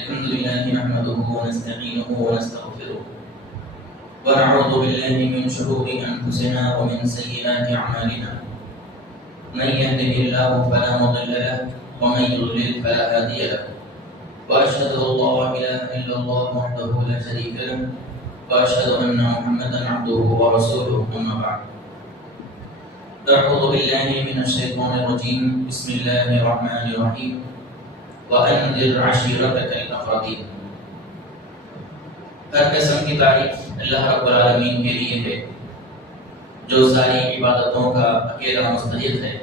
الحمد لله نحمده ونستعينه ونستغفره ونعوذ بالله من شرور أنفسنا ومن سيئات أعمالنا من يهده الله فلا مضل له ومن يضلل فلا هادي له وأشهد أن لا إله إلا الله وحده لا شريك له وأشهد أن محمدا عبده ورسوله أما بعد أعوذ بالله من الشيطان الرجيم بسم الله الرحمن الرحيم وَأَنذِرْ عَشِيرَتَكَ الْأَقْرَبِينَ۔ ہر قسم کی تعریف اللہ رب العالمین کے لیے ہے جو ساری عبادتوں کا اکیلا مستحق ہے،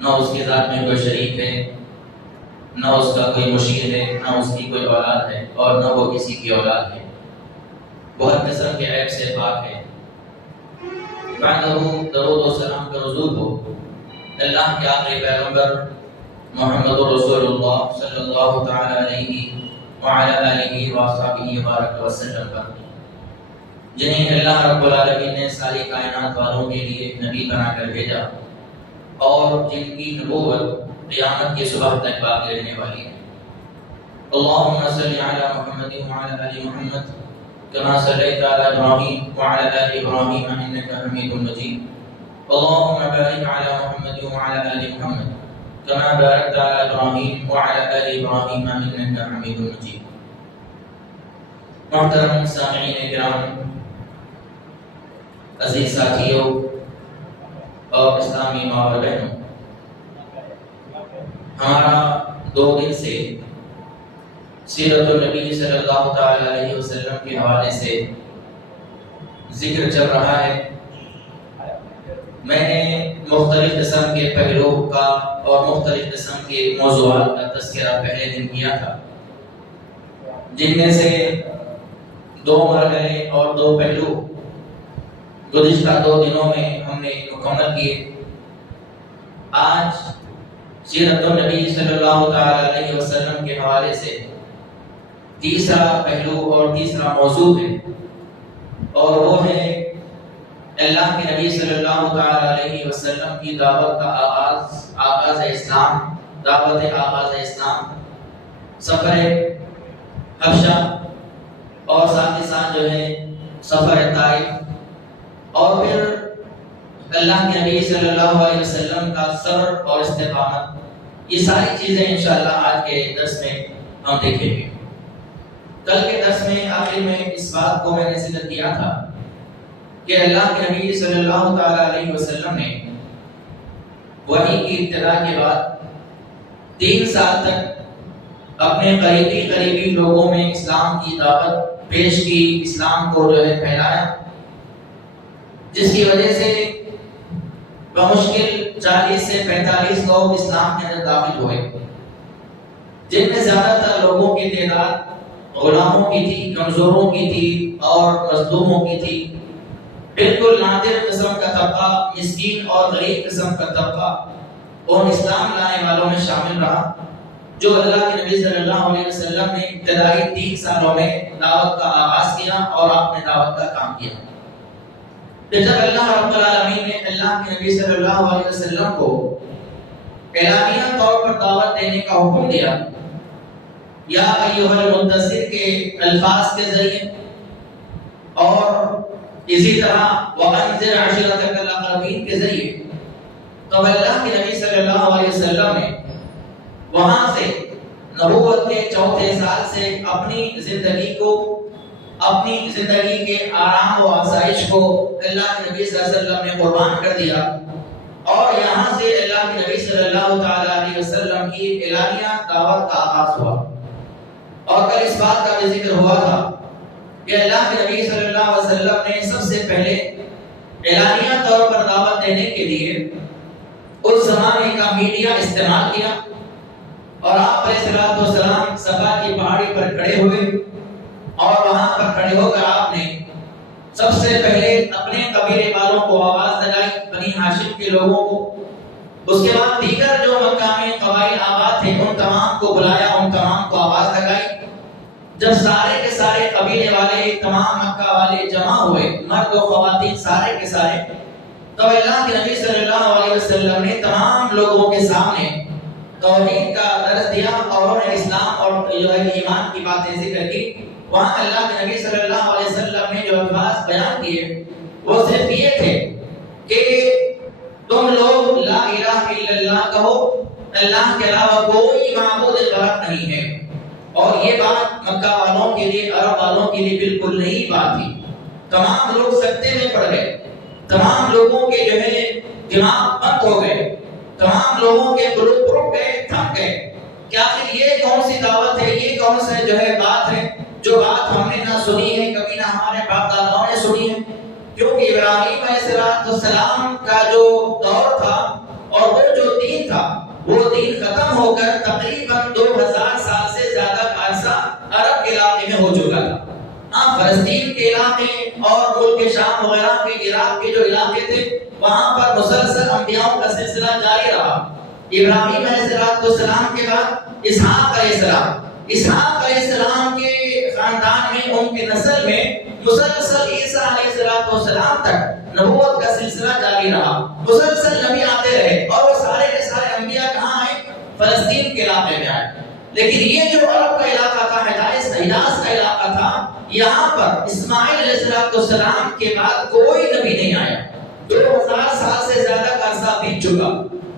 نہ اس کی ذات میں کوئی شریک ہے، نہ اس کا کوئی مشیر ہے، نہ اس کی کوئی اولاد ہے اور نہ وہ کسی کی اولاد ہے، وہ ہر قسم کے عیب سے پاک ہے۔ بعدہ درود و سلام کا نزول ہو اللہ کے آخری پیغمبر محمد رسول اللہ صلی اللہ تعالی علیہ وعلی آلہ وصحبہ وبارک وسلم پر، جنہیں اللہ رب العالمین نے ساری کائنات والوں کے لیے نبی بنا کر بھیجا اور جن کی نبوت قیامت کی صبح تک باقی رہنے والی ہے۔ اللہم صلی علی محمد وعلی آل محمد کما صلیت علی ابراہیم وعلی آل ابراہیم انک حمید مجید۔ اللہم بارک علی محمد وعلی آل محمد كما باركت على إبراهيم وعلى آل إبراهيم إنك حميد مجيد۔ محترم سامعین کرام، عزیز ساتھیوں اور اسلامی ماں اور بہنوں، ہمارا 2 دن سے سیرت النبی صلی اللہ تعالی علیہ وسلم کے حوالے سے ذکر چل رہا ہے۔ میں نے مختلف قسم کے پہلو کا اور مختلف قسم کے موضوعات کا تذکرہ پہلے دن کیا تھا، جن میں سے 2 مرحلے اور 2 پہلو گزشتہ 2 دنوں میں ہم نے مکمل کیے۔ آج سیرت النبی صلی اللہ تعالی علیہ وسلم کے حوالے سے تیسرا پہلو اور تیسرا موضوع ہے، اور وہ ہے اللہ کے نبی صلی اللہ تعالی علیہ وسلم کی دعوت کا آغاز اسلام، دعوت آغاز اسلام، سفر حبشہ اور ساتھ ہی ساتھ جو ہے سفر طائف، اور پھر اللہ کے نبی صلی اللہ علیہ وسلم کا صبر اور استقامت، یہ ساری چیزیں انشاءاللہ آج کے درس میں ہم دیکھیں گے۔ کل کے درس میں آخر میں اس بات کو میں نے ذکر کیا تھا کہ اللہ کے نبی صلی اللہ تعالی علیہ وسلم نے وحی کی ابتدا کے بعد 3 سال تک اپنے قریبی لوگوں میں اسلام کی دعوت پیش کی، اسلام کو جو ہے پھیلایا، جس کی وجہ سے بمشکل 40 سے 45 لوگ اسلام کے اندر داخل ہوئے، جن میں زیادہ تر لوگوں کی تعداد غلاموں کی تھی، کمزوروں کی تھی اور مظلوموں کی تھی۔ بالکل نادر قسم کا طبقہ، مسکین اور غریب قسم کا طبقہ اور اسلام لانے والوں میں شامل رہا، جو اللہ کے نبی صلی اللہ علیہ وسلم نے ابتدائی 3 سالوں میں دعوت کا آغاز کیا اور آپ نے دعوت کا کام کیا۔ پھر جب اللہ رب العالمین نے اللہ کے نبی صلی اللہ علیہ وسلم کو اعلانیہ طور پر دعوت دینے کا حکم دیا، یا ایھا المدثر کے الفاظ کے ذریعے، اور اسی طرح وَأَنذِرْ عَشِيرَتَكَ الْأَقْرَبِينَ کے ذریعے، تو اللہ کے نبی صلی اللہ علیہ وسلم نے وہاں سے نبوت کے 4تھے سال سے اپنی زندگی کے آرام و آسائش کو اللہ کے نبی صلی اللہ علیہ وسلم نے قربان کر دیا، اور یہاں سے اللہ کے نبی صلی اللہ تعالی علیہ وسلم کی اعلانیہ دعوت کا آغاز ہوا۔ اور کل اس بات کا بھی ذکر ہوا تھا کہ اللہ کے نبی صلی اللہ علیہ وسلم نے سب سے پہلے اعلانیہ طور پر دعوت دینے کے لیے اس زمانے کا میڈیا استعمال کیا، اور آپ علیہ السلام صفا کی پہاڑی پر کھڑے ہوئے، اور وہاں پر کھڑے ہو کر آپ نے سب سے پہلے اپنے قبیلے والوں کو آواز لگائی، بنی ہاشم کے لوگوں کو، اس کے بعد دیگر جو مکہ میں قبائل آباد تھے ان تمام کو بلایا، ان تمام کو آواز لگائی۔ جب سارے کے سارے قبیلے والے، تمام مکہ والے جمع ہوئے، مرد و خواتین سارے کے سارے، تو اللہ کے نبی صلی اللہ علیہ وسلم نے تمام لوگوں کے سامنے توحید کا درس دیا اور انہوں نے اسلام اور جو ہے ایمان کی باتیں ذکر کی، وہاں اللہ کے نبی صلی اللہ علیہ وسلم نے جو الفاظ بیان کیے وہ صرف یہ تھے کہ تم لوگ لا الہ الا اللہ کہو، اللہ کے علاوہ کوئی معبود برحق نہیں ہے۔ اور یہ بات مکہ والوں کے لیے، عرب والوں کے لیے بالکل نئی بات تھی۔ تمام لوگ سکتے میں پڑ گئے، تمام لوگوں کے جو ہے دماغ بند ہو گئے، تمام لوگوں کے قلوب رک گئے، تھم گئے کہ آخر یہ کون سی دعوت ہے، یہ کون سی جو ہے بات ہے جو بات ہم نے نہ سنی ہے کبھی، نہ ہمارے باپ داداؤں نے سنی ہے۔ کیونکہ ابراہیم علیہ السلام کا جو دور تھا اور وہ جو دین تھا، وہ دین ختم ہو کر تقریباً 2000 سال سے زیادہ کا عرصہ عرب کے علاقے میں ہو چکا تھا۔ ہاں، فلسطین کے علاقے اور ملک شام وغیرہ کے عراق کے جو علاقے تھے وہاں پر مسلسل انبیاءوں کا سلسلہ جاری رہا۔ ابراہیم علیہ السلام کے بعد اسحاق علیہ السلام کے خاندان میں، ان کے نسل میں مسلسل عیسیٰ علیہ السلام تک نبوت کا سلسلہ جاری رہا۔ مسلسل نبی آتے رہے اور وہ سارے کے سارے انبیاء کہاں آئے؟ فلسطین کے علاقے میں آئے۔ لیکن یہ جو عرب کا علاقہ تھا، حجاز کا علاقہ تھا، یہاں پر اسماعیل علیہ السلام کے بعد کوئی نبی نہیں آیا۔ 2000 سال سے زیادہ کا عرصہ بیت چکا۔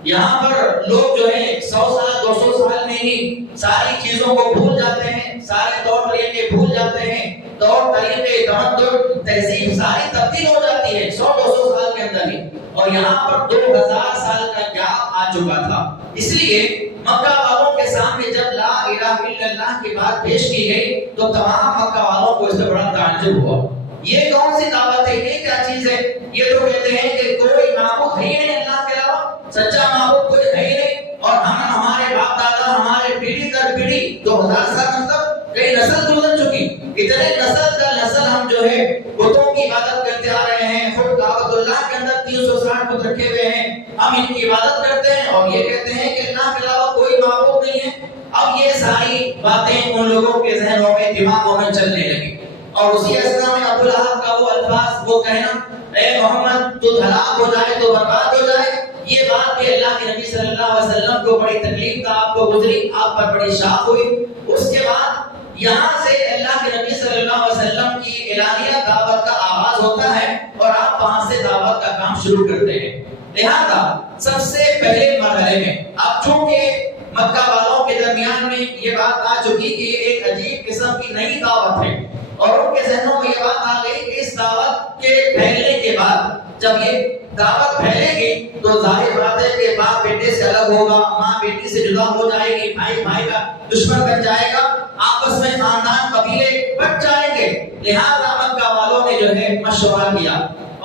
یہاں پر لوگ جو ہے 100 سال 200 سال میں ہی ساری چیزوں کو بھول جاتے ہیں، سارے طور طریقے بھول جاتے ہیں، طور طریقے، تمدن، تہذیب ساری تبدیل ہو جاتی ہے 100-200 سال کے اندر ہی۔ اور یہاں پر 2000 سال کا گیپ آ چکا تھا۔ اس لیے مکہ والوں کے سامنے جب لا الہ الا اللہ کی بات پیش کی گئی تو تمام مکہ والوں کو اس سے بڑا تعجب ہوا۔ یہ کون سی دعوت ہے، یہ کیا چیز ہے؟ یہ تو کہتے ہیں کہ کوئی معبود ہے ہی نہیں اللہ کے علاوہ، سچا معبود کوئی ہے ہی نہیں، اور ہمارے باپ دادا، ہمارے پیڑھی در پیڑھی 2000 سال مطلب کئی نسل گزر چکی، اتنے نسل در نسل ہم جو ہے بتوں کی عبادت کرتے آ رہے ہیں، خود کعبۃ اللہ کے اندر 360 بت رکھے ہوئے ہیں، ہم ان کی عبادت کرتے ہیں اور یہ کہتے ہیں کہ اللہ کے علاوہ کوئی معبود نہیں ہے۔ اب یہ ساری باتیں ان لوگوں کے ذہنوں میں، دماغوں میں چلنے لگی، اور اسی اثنا میں ابو لہب کا وہ الفاظ، وہ کہنا اے محمد تو ہلاک ہو جائے تو برباد ہو جائے، یہ بات بھی اللہ کے نبی صلی اللہ علیہ وسلم کو بڑی تکلیف تھا، آپ کو گزری، آپ پر بڑی شاق ہوئی۔ اس کے بعد یہاں سے اللہ کے نبی صلی اللہ علیہ وسلم کی اعلانیہ دعوت کا آغاز ہوتا ہے اور آپ وہاں سے دعوت کا کام شروع کرتے ہیں۔ لہذا سب سے پہلے مرحلے میں اب چونکہ مکہ والوں کے درمیان میں یہ بات آ چکی کہ یہ ایک عجیب قسم کی نئی دعوت ہے، اور ان کے ذہنوں میں یہ بات آ گئی کہ اس دعوت کے پھیلنے کے بعد جب یہ دعوت پھیلے گی تو ظاہر بات ہے کہ باپ بیٹے سے الگ ہوگا، ماں بیٹی سے جدا ہو جائے گی، بھائی بھائی کا دشمن بن جائے گا، آپس میں خاندان قبیلے بٹ جائیں گے۔ لہذا مکہ والوں نے جو ہے مشورہ کیا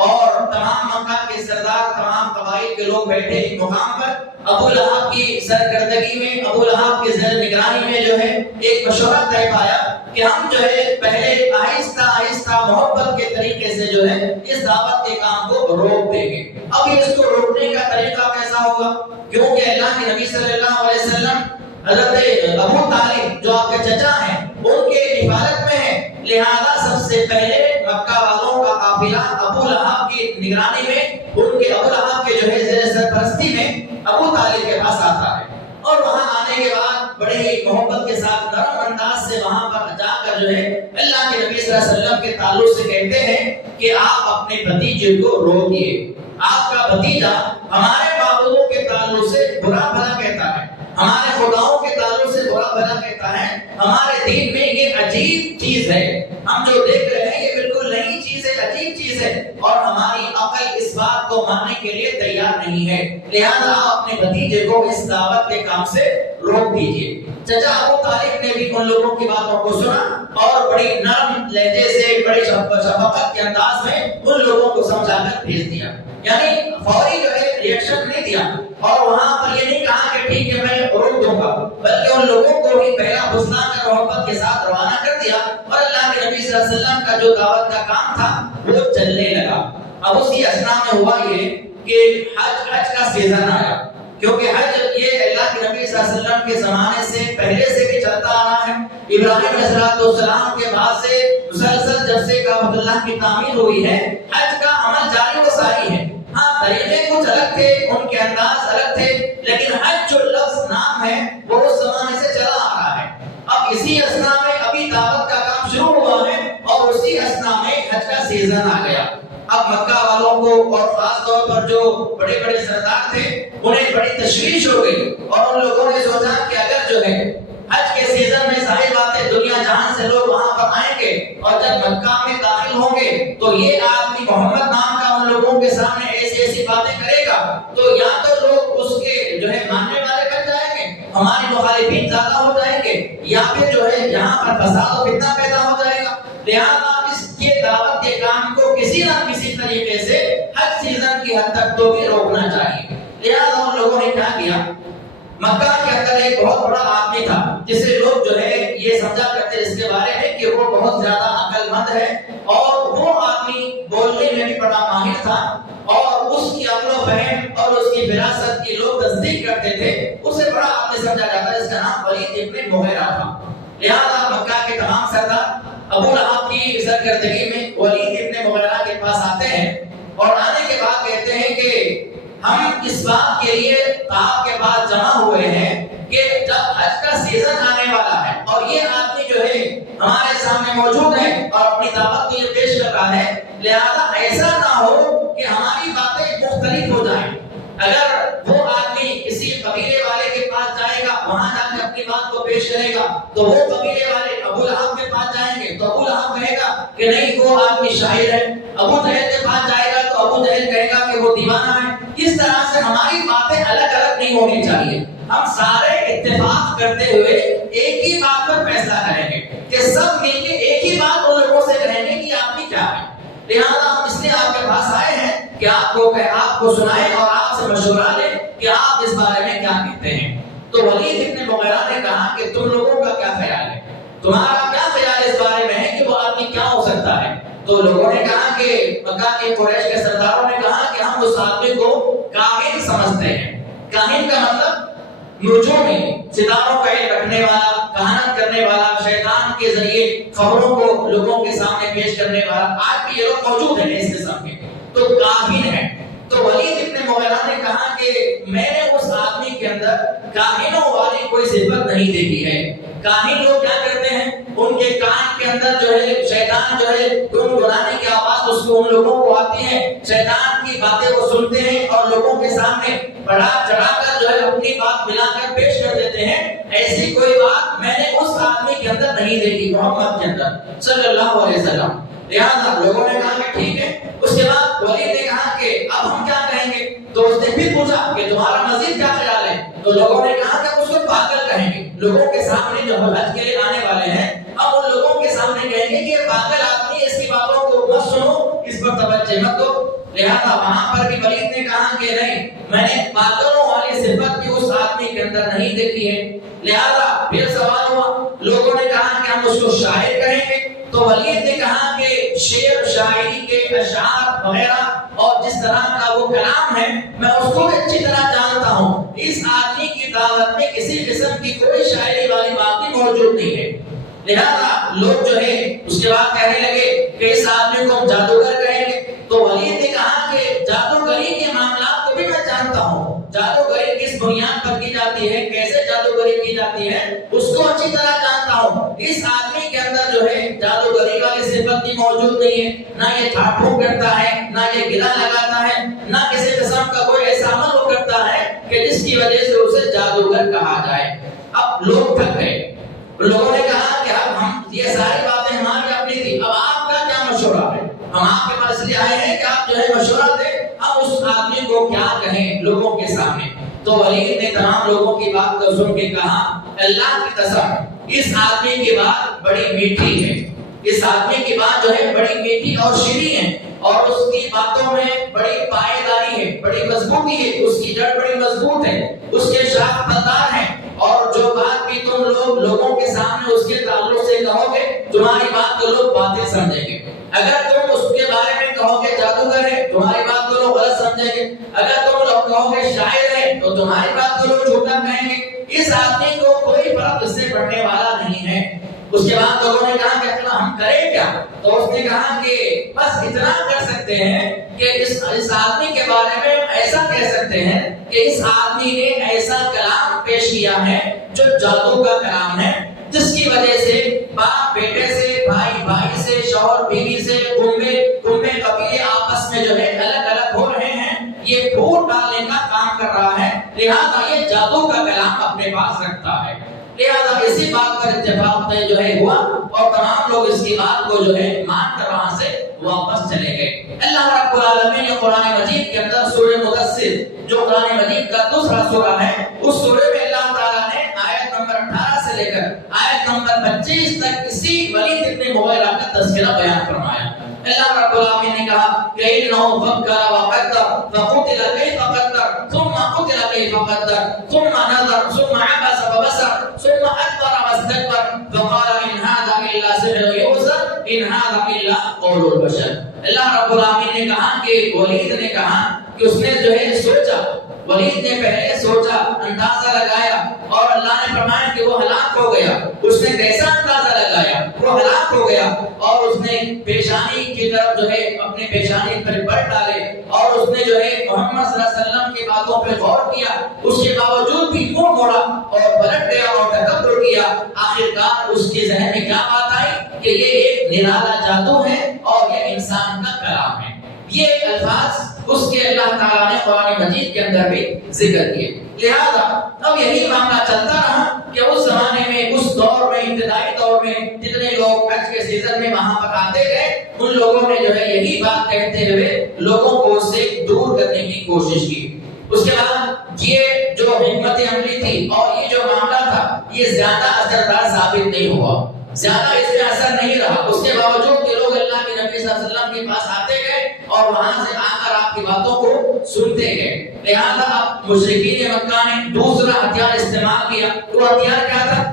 اور تمام مکہ کے سردار، تمام قبائل کے لوگ بیٹھے ایک مقام پر، ابو لہب کی سرکردگی میں، ابو لہب کی زیر نگرانی میں جو ہے ایک مشورہ طے پایا کہ ہم جو ہے پہلے آہستہ آہستہ محبت کے طریقے سے جو ہے اس دعوت کے کام کو روک دیں گے۔ اب اس کو روکنے کا طریقہ کیسا ہوگا؟ کیونکہ اللہ کے نبی صلی اللہ علیہ وسلم حضرت ابو طالب جو آپ کے چچا ہیں ان کے حفاظت میں ہیں، لہذا سب سے پہلے مکہ والوں کا قافلہ ابو لہب کی نگرانی میں، ان کے ابو لہب کے جو ہے زیر سرپرستی میں ابو طالب کے پاس آتا ہے، اور وہاں آنے کے بعد بڑے ہی محبت کے ساتھ نرم انداز سے وہاں پر جا کر جو ہے اللہ کے نبی صلی اللہ علیہ وسلم کے تعلق سے کہتے ہیں کہ آپ اپنے بھتیجے کو روکیے، آپ کا بھتیجا ہمارے معبودوں کے تعلق سے برا بھلا کہتا ہے، ہمارے خداؤں کے تعلق سے برا بھلا کہتا ہے، ہمارے دین میں یہ عجیب چیز ہے، ہم جو دیکھ رہے ہیں یہ بالکل نئی چیز ہے، عجیب چیز ہے، اور ہماری عقل اس بات کو ماننے کے لیے تیار نہیں ہے، لہذا آپ اپنے بھتیجے کو اس دعوت کے کام سے روک دیجیے۔ چچا ابو طالب نے بھی ان لوگوں کی باتوں کو سنا اور بڑی نرم لہجے سے، بڑی شفقت کے انداز میں ان لوگوں کو سمجھا کر بھیج دیا، یعنی فوری جو ہے ریئیکشن نہیں دیا، اور وہاں پر یہ نہیں کہا کہ ٹھیک ہے میں روک دوں گا، بلکہ ان لوگوں کو ہی پہلا پھسلا کر محبت کے ساتھ روانہ کر دیا، اور اللہ کے نبی صلی اللہ علیہ وسلم کا جو دعوت کا کام تھا وہ چلنے لگا۔ اب اسی اثنا میں ہوا یہ کہ حج کا سیزن آیا، کیونکہ حج یہ اللہ کے نبی صلی اللہ علیہ وسلم کے زمانے سے پہلے سے بھی چلتا آ رہا ہے، ابراہیم علیہ السلام کے بعد سے مسلسل جب سے کعبۃ اللہ کی تعمیر ہوئی ہے، حج کا عمل جاری و ساری ہے، ہاں طریقے کچھ الگ تھے، ان کے انداز الگ تھے، لیکن حج جو لفظ نام ہے وہ اس زمانے سے چلا آ رہا ہے۔ اب اسی اسنا میں ابھی دعوت کا کام شروع ہوا ہے اور اسی اسنا میں حج کا سیزن آ گیا۔ اب مکہ والوں کو اور خاص طور پر جو بڑے بڑے سردار تھے انہیں بڑی تشویش ہو گئی، اور ان لوگوں نے سوچا کہ اگر جو ہے حج کے سیزن میں ظاہر بات ہے دنیا جہاں سے لوگ وہاں پر آئیں گے اور جب مکہ میں داخل ہوں گے تو یہ آدمی محمد نام کا ان لوگوں کے سامنے ایسی ایسی باتیں کرے گا، تو یا تو لوگ اس کے جو ہے ماننے والے بن جائیں گے، ہمارے مخالفین زیادہ ہو جائیں گے، یا پھر جو ہے یہاں پر فساد و فتنہ پیدا ہو جائے گا۔ لہٰذا اس کے دعوت کے کام کو کسی نہ کسی طریقے سے حج سیزن کی حد تک تو بھی روکنا چاہیے۔ لہٰذا ان لوگوں نے کیا کیا، مکہ کے اندر ایک بہت بڑا آدمی تھا جسے لوگ جو ہے یہ سمجھا کرتے اس کے بارے میں کہ وہ بہت زیادہ عقل مند ہے، اور وہ آدمی بولنے میں بھی بڑا ماہر تھا، اور اس کی عقل و فہم اور اس کی فراست کی لوگ تصدیق کرتے تھے، اسے بڑا آدمی سمجھا جاتا ہے، جس کا نام ولید ابن مغیرہ تھا۔ لہٰذا مکہ کے تمام سردار ابو لہب کی سرکردگی میں ولید ابن مغیرہ کے پاس آتے ہیں، اور آنے کے بعد کہتے ہیں کہ ہم اس بات کے لیے آپ کے پاس جمع ہوئے ہیں کہ جب حج کا سیزن آنے والا ہے اور یہ آدمی جو ہے ہمارے سامنے موجود ہے اور اپنی دعوت کو یہ پیش کر رہا ہے، لہذا ایسا نہ ہو کہ ہماری باتیں مختلف ہو جائیں۔ اگر وہ آدمی کسی قبیلے والے کے پاس جائے گا، وہاں جا کے اپنی بات کو پیش کرے گا، تو وہ قبیلے والے ابو لہب کے پاس جائیں گے تو ابو لہب کہے گا کہ نہیں وہ آدمی شاعر ہے، ابو جہل کے پاس جائے گا تو ابو جہل کہے گا کہ وہ دیوانہ ہے۔ اس طرح سے ہماری باتیں الگ الگ نہیں ہونی چاہیے، ہم سارے اتفاق کرتے ہوئے ایک ہی بات پر فیصلہ کریں گے کہ سب مل کے ایک ہی بات ان لوگوں سے کہیں گے کہ آدمی کیا ہے۔ لہٰذا ہم اس لیے آپ کے پاس آئے ہیں کہ آپ کو سنائیں اور آپ سے مشورہ لیں کہ آپ اس بارے میں کیا کہتے ہیں۔ تو ولید ابن مغیرہ نے کہا کہ تم لوگوں کا کیا خیال ہے، تمہارا کیا خیال اس بارے میں ہے کہ وہ آدمی کیا ہو سکتا ہے؟ تو لوگوں نے کہا کہ مکہ کے قریش کے سرداروں نے کہا کہ ہم اس آدمی کو کاہن سمجھتے ہیں۔ کاہن کا مطلب نجومی، ستاروں کا علم رکھنے والا، کہانت کرنے والا، شیطان کے ذریعے خبروں کو لوگوں کے سامنے پیش کرنے والا، آج بھی یہ لوگ موجود ہیں اس قسم کے، تو کاہن ہے۔ تو ولید ابن مغیرہ نے کہا کہ میں نے اس آدمی کے اندر کاہنوں والی کوئی صفت نہیں دیکھی ہے۔ کاہن لوگ کیا کرتے ہیں، ان کے کان کے اندر جو ہے شیطان جو ہے گنگنانے کی آواز اس کو ان لوگوں کو آتی ہے، شیطان کی باتیں وہ سنتے ہیں اور لوگوں کے سامنے بڑا چڑھا کر جو ہے اپنی بات ملا کر پیش کر دیتے ہیں۔ ایسی کوئی بات میں نے اس آدمی کے اندر نہیں دیکھی، محمد کے اندر صلی اللہ علیہ وسلم۔ لہٰذا لوگوں نے کہا کہ ٹھیک ہے۔ اس کے بعد ولید نے کہا کہ اب ہم کیا کہیں گے، تو اس نے پھر پوچھا کہ تمہارا مزید کیا خیال ہے؟ تو لوگوں نے کہا کہ اس کو پاگل کہیں گے۔ لوگوں کے سامنے جو حج کے لیے آنے والے ہیں، اب ان لوگوں کے سامنے کہیں گے کہ یہ پاگل آدمی، اس کی باتوں کو مت سنو، اس پر توجہ مت دو۔ لہٰذا وہاں پر بھی ولید نے کہا کہ نہیں، میں نے پاگلوں والی صفت بھی اس آدمی کے اندر نہیں دیکھی ہے۔ لہٰذا پھر سوال ہوا، لوگوں نے کہا کہ ہم اس کو شاعر کہیں گے۔ تو ولید نے کہا کہ شعر شاعری کے اشعار وغیرہ اور جس طرح کا وہ کلام ہے میں اس کو اچھی طرح جانتا ہوں، اس آدمی کی دعوت میں کسی قسم کی کوئی شاعری والی بات بھی موجود نہیں ہے۔ لہذا لوگ جو ہے اس کے بعد کہنے لگے کہ اس آدمی کو ہم جادوگر کہیں گے۔ تو ولید نے کہا کہ جادوگری کے معاملات کو بھی میں جانتا ہوں، جادوگری کس بنیاد پر کی جاتی ہے، کیسے جادوگری کی جاتی ہے، اس کو اچھی طرح جانتا ہوں۔ اس آدمی کے اندر جو ہے جادوگری والی صفت بھی موجود نہیں ہے، نہ یہ ٹھاٹ ٹھوک کرتا ہے، نہ یہ گلا لگاتا ہے، نہ کسی قسم کا کوئی ایسا عمل وہ کرتا ہے کہ جس کی وجہ سے اسے جادوگر کہا جائے۔ اب لوگ تھک گئے، لوگوں نے کہا کہ اب ہم یہ ساری باتیں ہماری اپنی تھی، اب آپ کا کیا مشورہ ہے؟ ہم آپ کے پاس لیے آئے ہیں کہ آپ جو ہے مشورہ دیں، اب اس آدمی کو کیا کہیں لوگوں کے سامنے۔ تو ولید نے تمام لوگوں کی بات کو سن کے کہا، اللہ کی قسم اس آدمی کی بات بڑی میٹھی ہے، اس آدمی کی بات جو ہے بڑی میٹھی اور شیریں ہے، اور اس کی باتوں میں بڑی پائیداری ہے، بڑی مضبوطی ہے، اس کی جڑ بڑی مضبوط ہے، اس کے شاخ پتار ہیں، اور جو بات بھی تم لوگوں کے سامنے اس کے تعلق سے کہو گے، تمہاری بات کو لوگ باتیں سمجھیں گے۔ اگر تم اس کے بارے میں کہو گے جادوگر ہے، تمہاری بات کو لوگ غلط سمجھیں گے۔ اگر تم لوگ کہو گے شاعر ہے، تو تمہاری بات کو لوگ جھوٹا کہیں گے۔ اس آدمی کو کوئی فرق اس سے پڑنے والا نہیں ہے۔ اس کے بعد لوگوں نے کہا کہ اچھا ہم کریں کیا؟ تو اس نے کہا کہ بس اتنا کر سکتے ہیں کہ اس آدمی کے بارے میں ہم ایسا کہہ سکتے ہیں کہ اس آدمی نے ایسا کلام پیش کیا ہے جو جادو کا کلام ہے، جس کی وجہ سے باپ بیٹے سے، بھائی بھائی سے، شوہر بیوی سے، کنبے قبیلے آپس میں جو ہے الگ الگ ہو رہے ہیں۔ یہ پھوٹ ڈالنے کا کام کر رہا ہے، لہذا یہ جادو کا کلام اپنے پاس رکھتا ہے۔ لہذا اسی بات پر اتفاق طے جو ہے ہوا اور تمام لوگ اس کی بات کو جو ہے مان کر وہاں سے واپس چلے گئے۔ اللہ رب العالمین نے قرآن مجید کے اندر سورہ مدثر جو قرآن مجید کا دوسرا سورہ ہے، اس سورے میں اللہ تعالیٰ نے آیت نمبر 18 سے لے کر آیت نمبر 25 تک اسی ولید ابن مغیرہ کا تذکرہ بیان فرمایا۔ اللہ رب العالمین نے کہا کہ انہو فکر وقدر فقتل کیف قدر ثم قتل کیف قدر ثم نظر ثم عبس وبصر ثم ادبر واستكبر فقال ان هذا الا سحر يؤثر ان هذا الا قول البشر۔ اللہ رب العالمین نے کہا کہ ولید نے کہا کہ اس نے جو ہے سوچا، ولید نے پہلے سوچا، اندازہ لگایا اور اللہ نے فرمایا کہ وہ ہلاک ہو گیا۔ اس نے کیسا اندازہ لگایا؟ وہ ہلاک ہو گیا اور اس نے پیشانی کی طرف جو ہے اپنے پیشانی پر پٹ ڈالے اور اس نے جو ہے محمد صلی اللہ علیہ وسلم کی باتوں پہ غور کیا، اس کے باوجود بھی منہ موڑا اور پلٹ گیا اور تکبر کیا۔ آخرکار اس کے ذہن میں کیا بات آئی کہ یہ ایک نرالا جادو ہے اور یہ انسان کا کلام ہے۔ یہ الفاظ اس کے اللہ تعالیٰ نے قرآن مجید کے اندر بھی ذکر کیے۔ لہذا اب یہی معاملہ چلتا رہا کہ اس زمانے میں، اس دور میں، ابتدائی دور میں جتنے لوگ حج کے سیزن میں وہاں پر آتے گئے، ان لوگوں نے جو ہے یہی بات کہتے ہوئے لوگوں کو اس سے دور کرنے کی کوشش کی۔ اس کے بعد یہ جو حکمت عملی تھی اور یہ جو معاملہ تھا یہ زیادہ اثردار ثابت نہیں ہوا، زیادہ اس میں اثر نہیں رہا۔ اس کے باوجود کہ لوگ اللہ کے نبی صلی اللہ علیہ وسلم کے پاس آتے گئے اور وہاں سے آ کر آپ کی باتوں کو سنتے گئے۔ لہذا اب مشرکین مکہ نے دوسرا ہتھیار استعمال کیا۔ وہ ہتھیار کیا تھا؟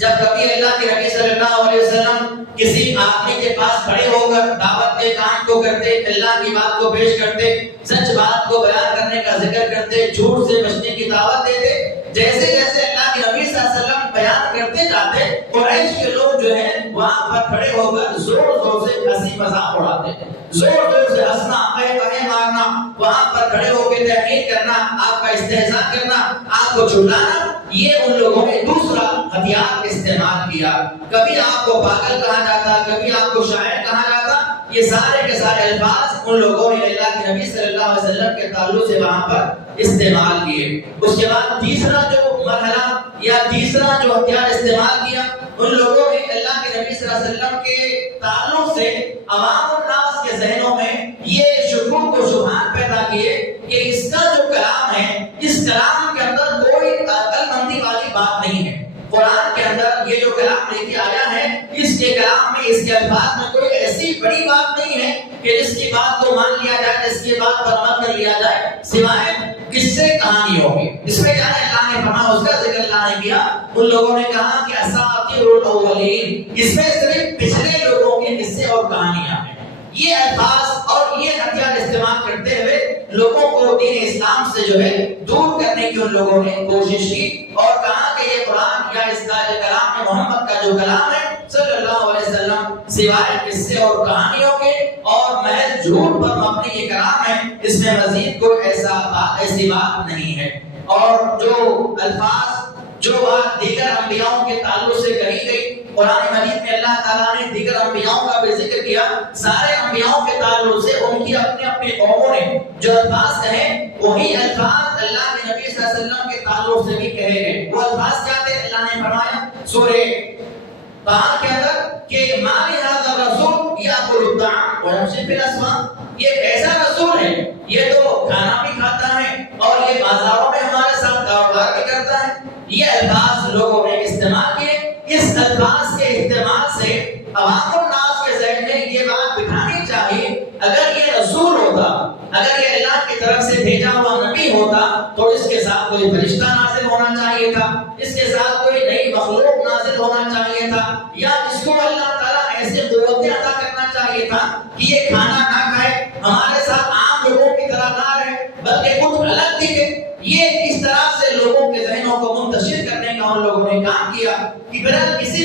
جب کبھی اللہ کے نبی صلی اللہ علیہ وسلم کسی آدمی کے پاس کھڑے ہو کر دعوت کے کام کو کرتے، اللہ کی بات کو پیش کرتے، سچ بات کو بیان کرنے کا ذکر کرتے، جھوٹ سے بچنے کی دعوت دیتے، جیسے جیسے اللہ کے نبی صلی اللہ علیہ وسلم بیان کرتے جاتے، قریش کے لوگ جو ہے وہاں پر کھڑے ہو کر زور زور سے ہنسی مذاق اڑاتے، زور زور سے ہنسنا، مارنا، وہاں پر کھڑے ہو کے تحقیر کرنا، آپ کا استہزاء کرنا، آپ کو جھٹلانا، یہ ان لوگوں نے دوسرا ہتھیار استعمال کیا۔ کبھی آپ کو پاگل کہا جاتا، کبھی آپ کو شاعر کہا جاتا۔ یہ سارے کے سارے الفاظ ان لوگوں نے اللہ کے نبی صلی اللہ علیہ وسلم کے تعلق سے وہاں پر استعمال کیے۔ اس کے بعد تیسرا جو مرحلہ یا تیسرا جو ہتھیار استعمال کیا، ان لوگوں نے اللہ کے نبی صلی اللہ علیہ وسلم کے تعلق سے عوام الناس کے ذہنوں میں یہ شکوک و شبہات پیدا کیے کہ اس کا جو کلام ہے، اس کلام کے اندر کوئی عقل مندی والی بات نہیں ہے۔ قرآن کے اندر یہ جو کلام لے کے آیا ہے، اس کے کلام میں، اس کے الفاظ میں کوئی ایسی بڑی بات نہیں ہے کہ جس کی بات کو مان لیا جائے، جس کی بات پر عمل کر لیا جائے، سوائے قصے کہانیوں کے۔ اس میں کیا ہے؟ اللہ نے فرمایا، اس کا ذکر اللہ نے کیا۔ ان لوگوں نے کہا کہ اساطیر الاولین، اس میں صرف پچھلے لوگوں کے قصے اور کہانیاں ہیں۔ یہ الفاظ اور یہ ہتھیار استعمال کرتے ہوئے لوگوں کو دین اسلام سے جو ہے دور کرنے کی ان لوگوں نے کوشش کی اور کہا کہ یہ قرآن یا اس کا جو کلام ہے، محمد کا جو کلام ہے صلی اللہ علیہ وسلم، سوائے قصے اور کہانیوں کے اور محض جھوٹ پر مبنی یہ کلام ہے، اس میں مزید کوئی ایسی بات نہیں ہے۔ اور جو الفاظ، جو بات دیگر انبیاءوں کے تعلق سے کہی گئی، قرآن مجید میں اللہ تعالیٰ نے دیگر انبیاءوں کا بھی ذکر کیا۔ سارے انبیاءوں کے تعلق سے ان کی اپنے اپنے قوموں نے جو الفاظ کہے، وہی الفاظ اللہ کے نبی صلی اللہ علیہ وسلم کے تعلق سے بھی کہے گئے۔ وہ الفاظ کیا تھے؟ اللہ نے فرمایا سورہ طٰہٰ کے اندر کہ مَا لِهَٰذَا الرَّسُولِ يَأْكُلُ الطَّعَامَ وَيَمْشِي فِي الْأَسْوَاقِ، یہ ایسا رسول ہے، یہ تو کھانا بھی کھاتا ہے اور یہ بازاروں میں ہمارے ساتھ کاروبار بھی کرتا ہے۔ یہ الفاظ لوگوں نے استعمال کیے۔ اس الفاظ کے استعمال سے عوام الناس کے ذہن میں یہ بات بٹھانی چاہیے، اگر یہ رسول ہوتا، اگر یہ اللہ کی طرف سے بھیجا ہوا نبی ہوتا تو اس کے ساتھ کوئی فرشتہ نازل ہونا چاہیے تھا، اس کے ساتھ کوئی نئی مخلوق نازل ہونا چاہیے تھا، یا اس کو اللہ تعالیٰ ایسے قوتیں عطا کرنا چاہیے تھا کہ یہ کھانا نہ کھائے، ہمارے ساتھ عام لوگوں کی طرح نہ رہے بلکہ کچھ الگ دکھے۔ یہ اس طرح سے لوگوں کے ذہنوں کو منتشر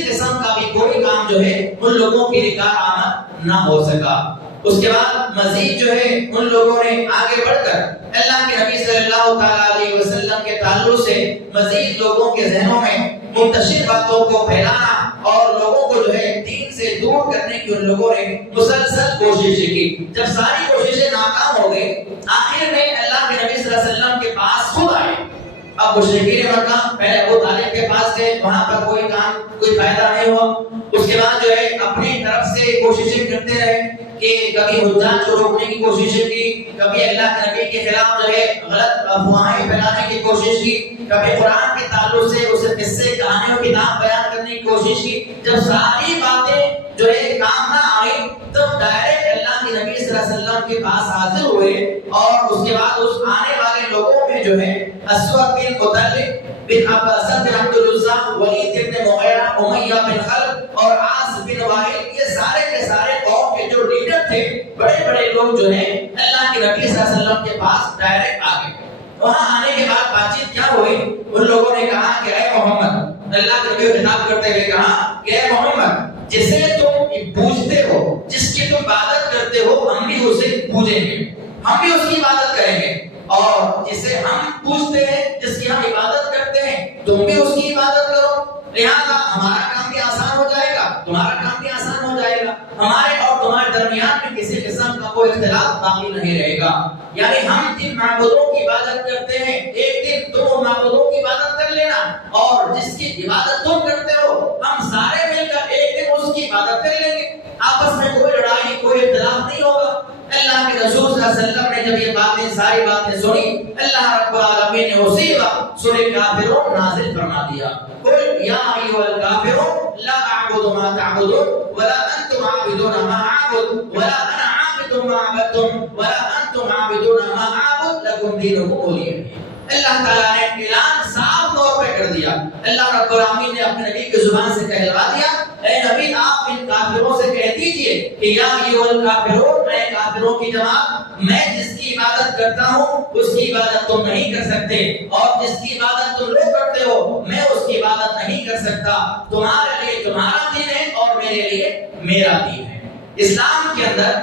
قسم کا بھی کوئی کام جو ہے ان لوگوں کے لیے کارآمد نہ ہو سکا۔ اس کے بعد مزید جو ہے ان لوگوں نے آگے بڑھ کر اللہ کے نبی صلی اللہ تعالیٰ علیہ وسلم کے تعلق سے مزید لوگوں کے ذہنوں میں منتشر باتوں کو پھیلانا اور لوگوں کو جو ہے دین سے دور کرنے کی ان لوگوں نے مسلسل کوششیں کی۔ جب ساری کوششیں ناکام ہو گئی، آخر میں اللہ کے نبی صلی اللہ علیہ وسلم کے پاس خود آئے۔ اب مشرکین مکہ پہلے ابو طالب کے پاس گئے، وہاں پر کوئی فائدہ نہیں ہوا۔ اس کے بعد جو ہے اپنی طرف سے کوششیں کرتے رہے کہ کبھی حجاج کو روکنے کی کوششیں کی، کبھی اللہ کے نبی کے خلاف جو ہے غلط افواہیں پھیلانے کی کوشش کی، کبھی قرآن کے تعلق سے اسے قصے کہانیوں کی نام بیان کرنے کی کوشش کی۔ جب ساری باتیں جو ہے کام نہ آئی تب ڈائریکٹ اللہ کے نبی صلی اللہ علیہ وسلم کے پاس حاضر ہوئے، اور اس کے بعد اس آنے والے لوگوں میں جو ہے اسود بن مطلب بن عباس بن عبد العزا، ولید بن مغیرہ، امیہ بن خلف اور عاص بن وائل، یہ سارے کے سارے قوم کے جو لیڈر تھے، بڑے بڑے لوگ جو ہیں اللہ کے نبی صلی اللہ علیہ وسلم کے پاس ڈائریکٹ آ گئے۔ وہاں آنے کے بعد بات چیت کیا ہوئی؟ ان لوگوں نے کہا کہ اے محمد، اللہ کے نبی خطاب کرتے ہوئے کہا کہ اے محمد، جسے تم پوجتے ہو، جس کی تم عبادت کرتے ہو، ہم بھی اسے پوجیں گے، ہم بھی اس کی عبادت کریں گے، اور جسے ہم پوجتے ہیں، جس کی ہم عبادت کرتے ہیں، تم بھی اس کی عبادت کرو، لہذا ہمارا کام بھی آسان ہو جائے گا، تمہارا کام بھی آسان ہو جائے گا، ہمارے اور تمہارے درمیان میں کسی قسم کا کوئی اختلاف باقی نہیں رہے گا۔ یعنی ہم جن معبودوں کی عبادت کرتے ہیں، ایک دن تم ان معبودوں کی عبادت کر لینا، اور جس کی عبادت تم کرتے ہو، ہم سارے مل کر ایک دن اس کی عبادت کر لیں گے، آپس میں کوئی لڑائی کوئی اختلاف نہیں ہوگا۔ اللہ کے رسول صلی اللہ علیہ وسلم نے جب یہ باتیں ساری باتیں سنی، اللہ رب العالمین نے اسی وقت سورہ کافرون نازل فرما دیا۔ قل یا ایھا الکافرون لا اعبد ما تعبدون ولا انتم عابدون ما اعبد ولا انا عابد ما عبدتم ولا انتم عابدون ما اعبد لکم دینکم ولی دین۔ اللہ تعالیٰ نے اعلان صاف طور پہ کر دیا، اللہ رب العالمین نے اپنے نبی کی زبان سے کہلوا دیا، اے نبی آپ ان کافروں سے کہہ دیجئے کہ یا ایھا الکافرون، اے کافروں کی جماعت، میں جس کی عبادت کرتا ہوں اس کی عبادت تم نہیں کر سکتے، اور جس کی عبادت تم لوگ کرتے ہو میں اس کی عبادت نہیں کر سکتا، تمہارے لیے تمہارا دین ہے اور میرے لیے میرا دین ہے۔ اسلام کے اندر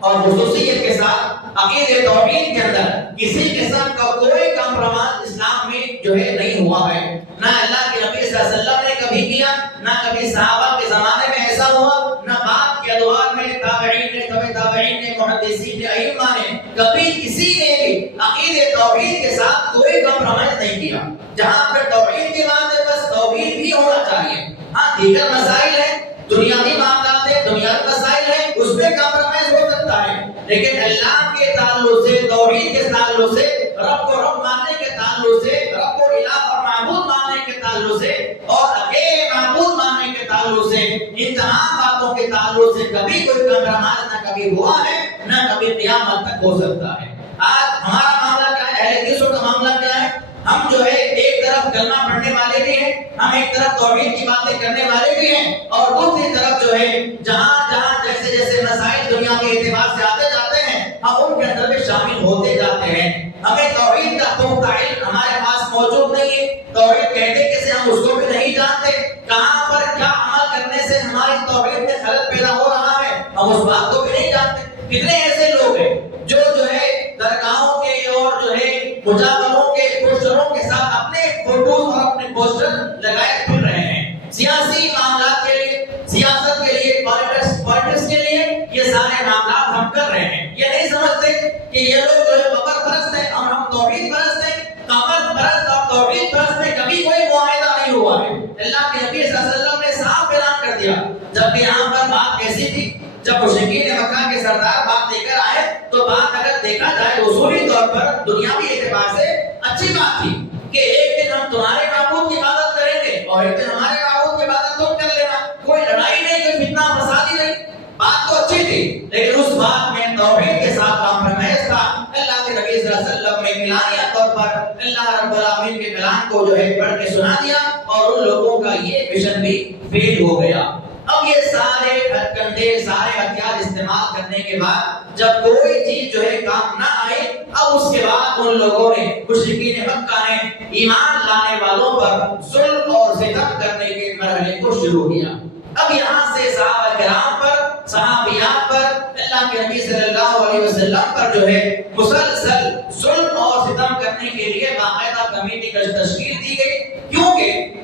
اور خصوصیت کے ساتھ عقیدہ توحید کے اندر کسی قسم کا کوئی کمپرومائز اسلام میں جو ہے نہیں ہوا ہے، نہ اللہ کے نبی صلی اللہ علیہ وسلم نے کبھی کیا، نہ کبھی صحابہ کے زمانے میں ایسا ہوا، نہ بعد کے ادوار میں تابعین نے، تبع تابعین نے، محدثین نے، ائمہ نے، کبھی کسی نے بھی عقیدہ توحید کے ساتھ کوئی کمپرومائز نہیں کیا۔ جہاں پر توحید کی بات ہے بس توحید بھی ہونا چاہیے، ہاں دیگر مسائل ہیں، دنیاوی معاملات ہیں، دنیاوی مسائل ہیں، اس میں کمپرومائز ہو سکتا ہے، لیکن اللہ کے تعلق سے، توحید کے تعلق سے، رب کو رب ماننے کے تعلق سے، رب کو الہ اور معبود ماننے کے تعلق سے، اور اکیلے معبود ماننے کے تعلق سے، ان تمام باتوں کے تعلق سے کبھی کوئی کمپرومائز نہ کبھی ہوا ہے، نہ کبھی قیامت تک ہو سکتا ہے۔ آج ہمارا معاملہ کیا ہے؟ اہل حدیثوں کا معاملہ کیا ہے؟ ہم جو ہے ایک طرف کلمہ پڑھنے والے بھی ہیں، ہم ایک طرف توحید کی باتیں کرنے والے بھی ہیں، اور دوسری طرف جو ہے جہاں جہاں جیسے جیسے مسائل دنیا کے اعتبار سے آتے جاتے ہیں ہم ان کے اندر بھی شامل ہوتے جاتے ہیں۔ ہمیں توحید کا پختہ علم ہمارے پاس موجود نہیں ہے، توحید کہتے کسے ہم اس کو بھی نہیں جانتے، کہاں پر کیا عمل کرنے سے ہماری توحید میں خلل پیدا ہو رہا ہے ہم اس بات کو بھی نہیں جانتے۔ کتنے ایسے لوگ ہیں جو ہے درگاہوں کے اور جو ہے مجاوروں کے پوسٹروں کے ساتھ اپنے فوٹوز اور اپنے پوسٹر لگائے پھر رہے ہیں، سیاسی معاملات کے لیے، سیاست کے لیے، پالیٹکس کے لیے یہ سارے معاملات ہم کر رہے ہیں۔ یہ نہیں سمجھتے کہ یہ لوگ جو ہے قبر پرست ہیں اور ہم توحید پرست ہیں۔ قبر پرست اور توحید پرست میں کبھی کوئی معاہدہ نہیں ہوا ہے۔ اللہ کے نبی صلی اللہ علیہ وسلم نے صاف اعلان کر دیا، جب کہ یہاں پر بات کیسی تھی، جب مشرکین مکہ کے سردار بات لے کر آئے تو بات اگر دیکھا جائے اصولی طور پر دنیاوی اعتبار سے اچھی بات تھی کہ ایک دن ہم تمہارے معبود کی عبادت کریں گے اور ایک دن ہمارے معبود کی عبادت تم کر لینا، کوئی لڑائی نہیں، کوئی فتنہ فساد نہیں، بات تو اچھی تھی، لیکن اس بات میں توحید کے ساتھ کمپرومائز تھا۔ اللہ کے نبی صلی اللہ علیہ وسلم نے اعلانیہ طور پر اللہ رب العالمین کے کلام کو جو ہے پڑھ کے سنا دیا، اور ان لوگوں کا یہ مشن بھی فیل ہو گیا۔ اب یہ سارے ہتھ کنڈے، سارے ہتھیار استعمال کرنے کے بعد جب کوئی چیز جو ہے کام نہ آئے، اب اس کے بعد ان لوگوں نے مشرکین مکہ نے ایمان لانے والوں پر ظلم اور ستم کرنے کے مرحلے کو شروع کیا۔ اب یہاں سے صحابہ کرام پر، صحابیات پر، اللہ کے نبی صلی اللہ علیہ وسلم پر جو ہے مسلسل ظلم اور ستم کرنے کے لیے باقاعدہ کمیٹی کا تشکیل دی گئی، کیونکہ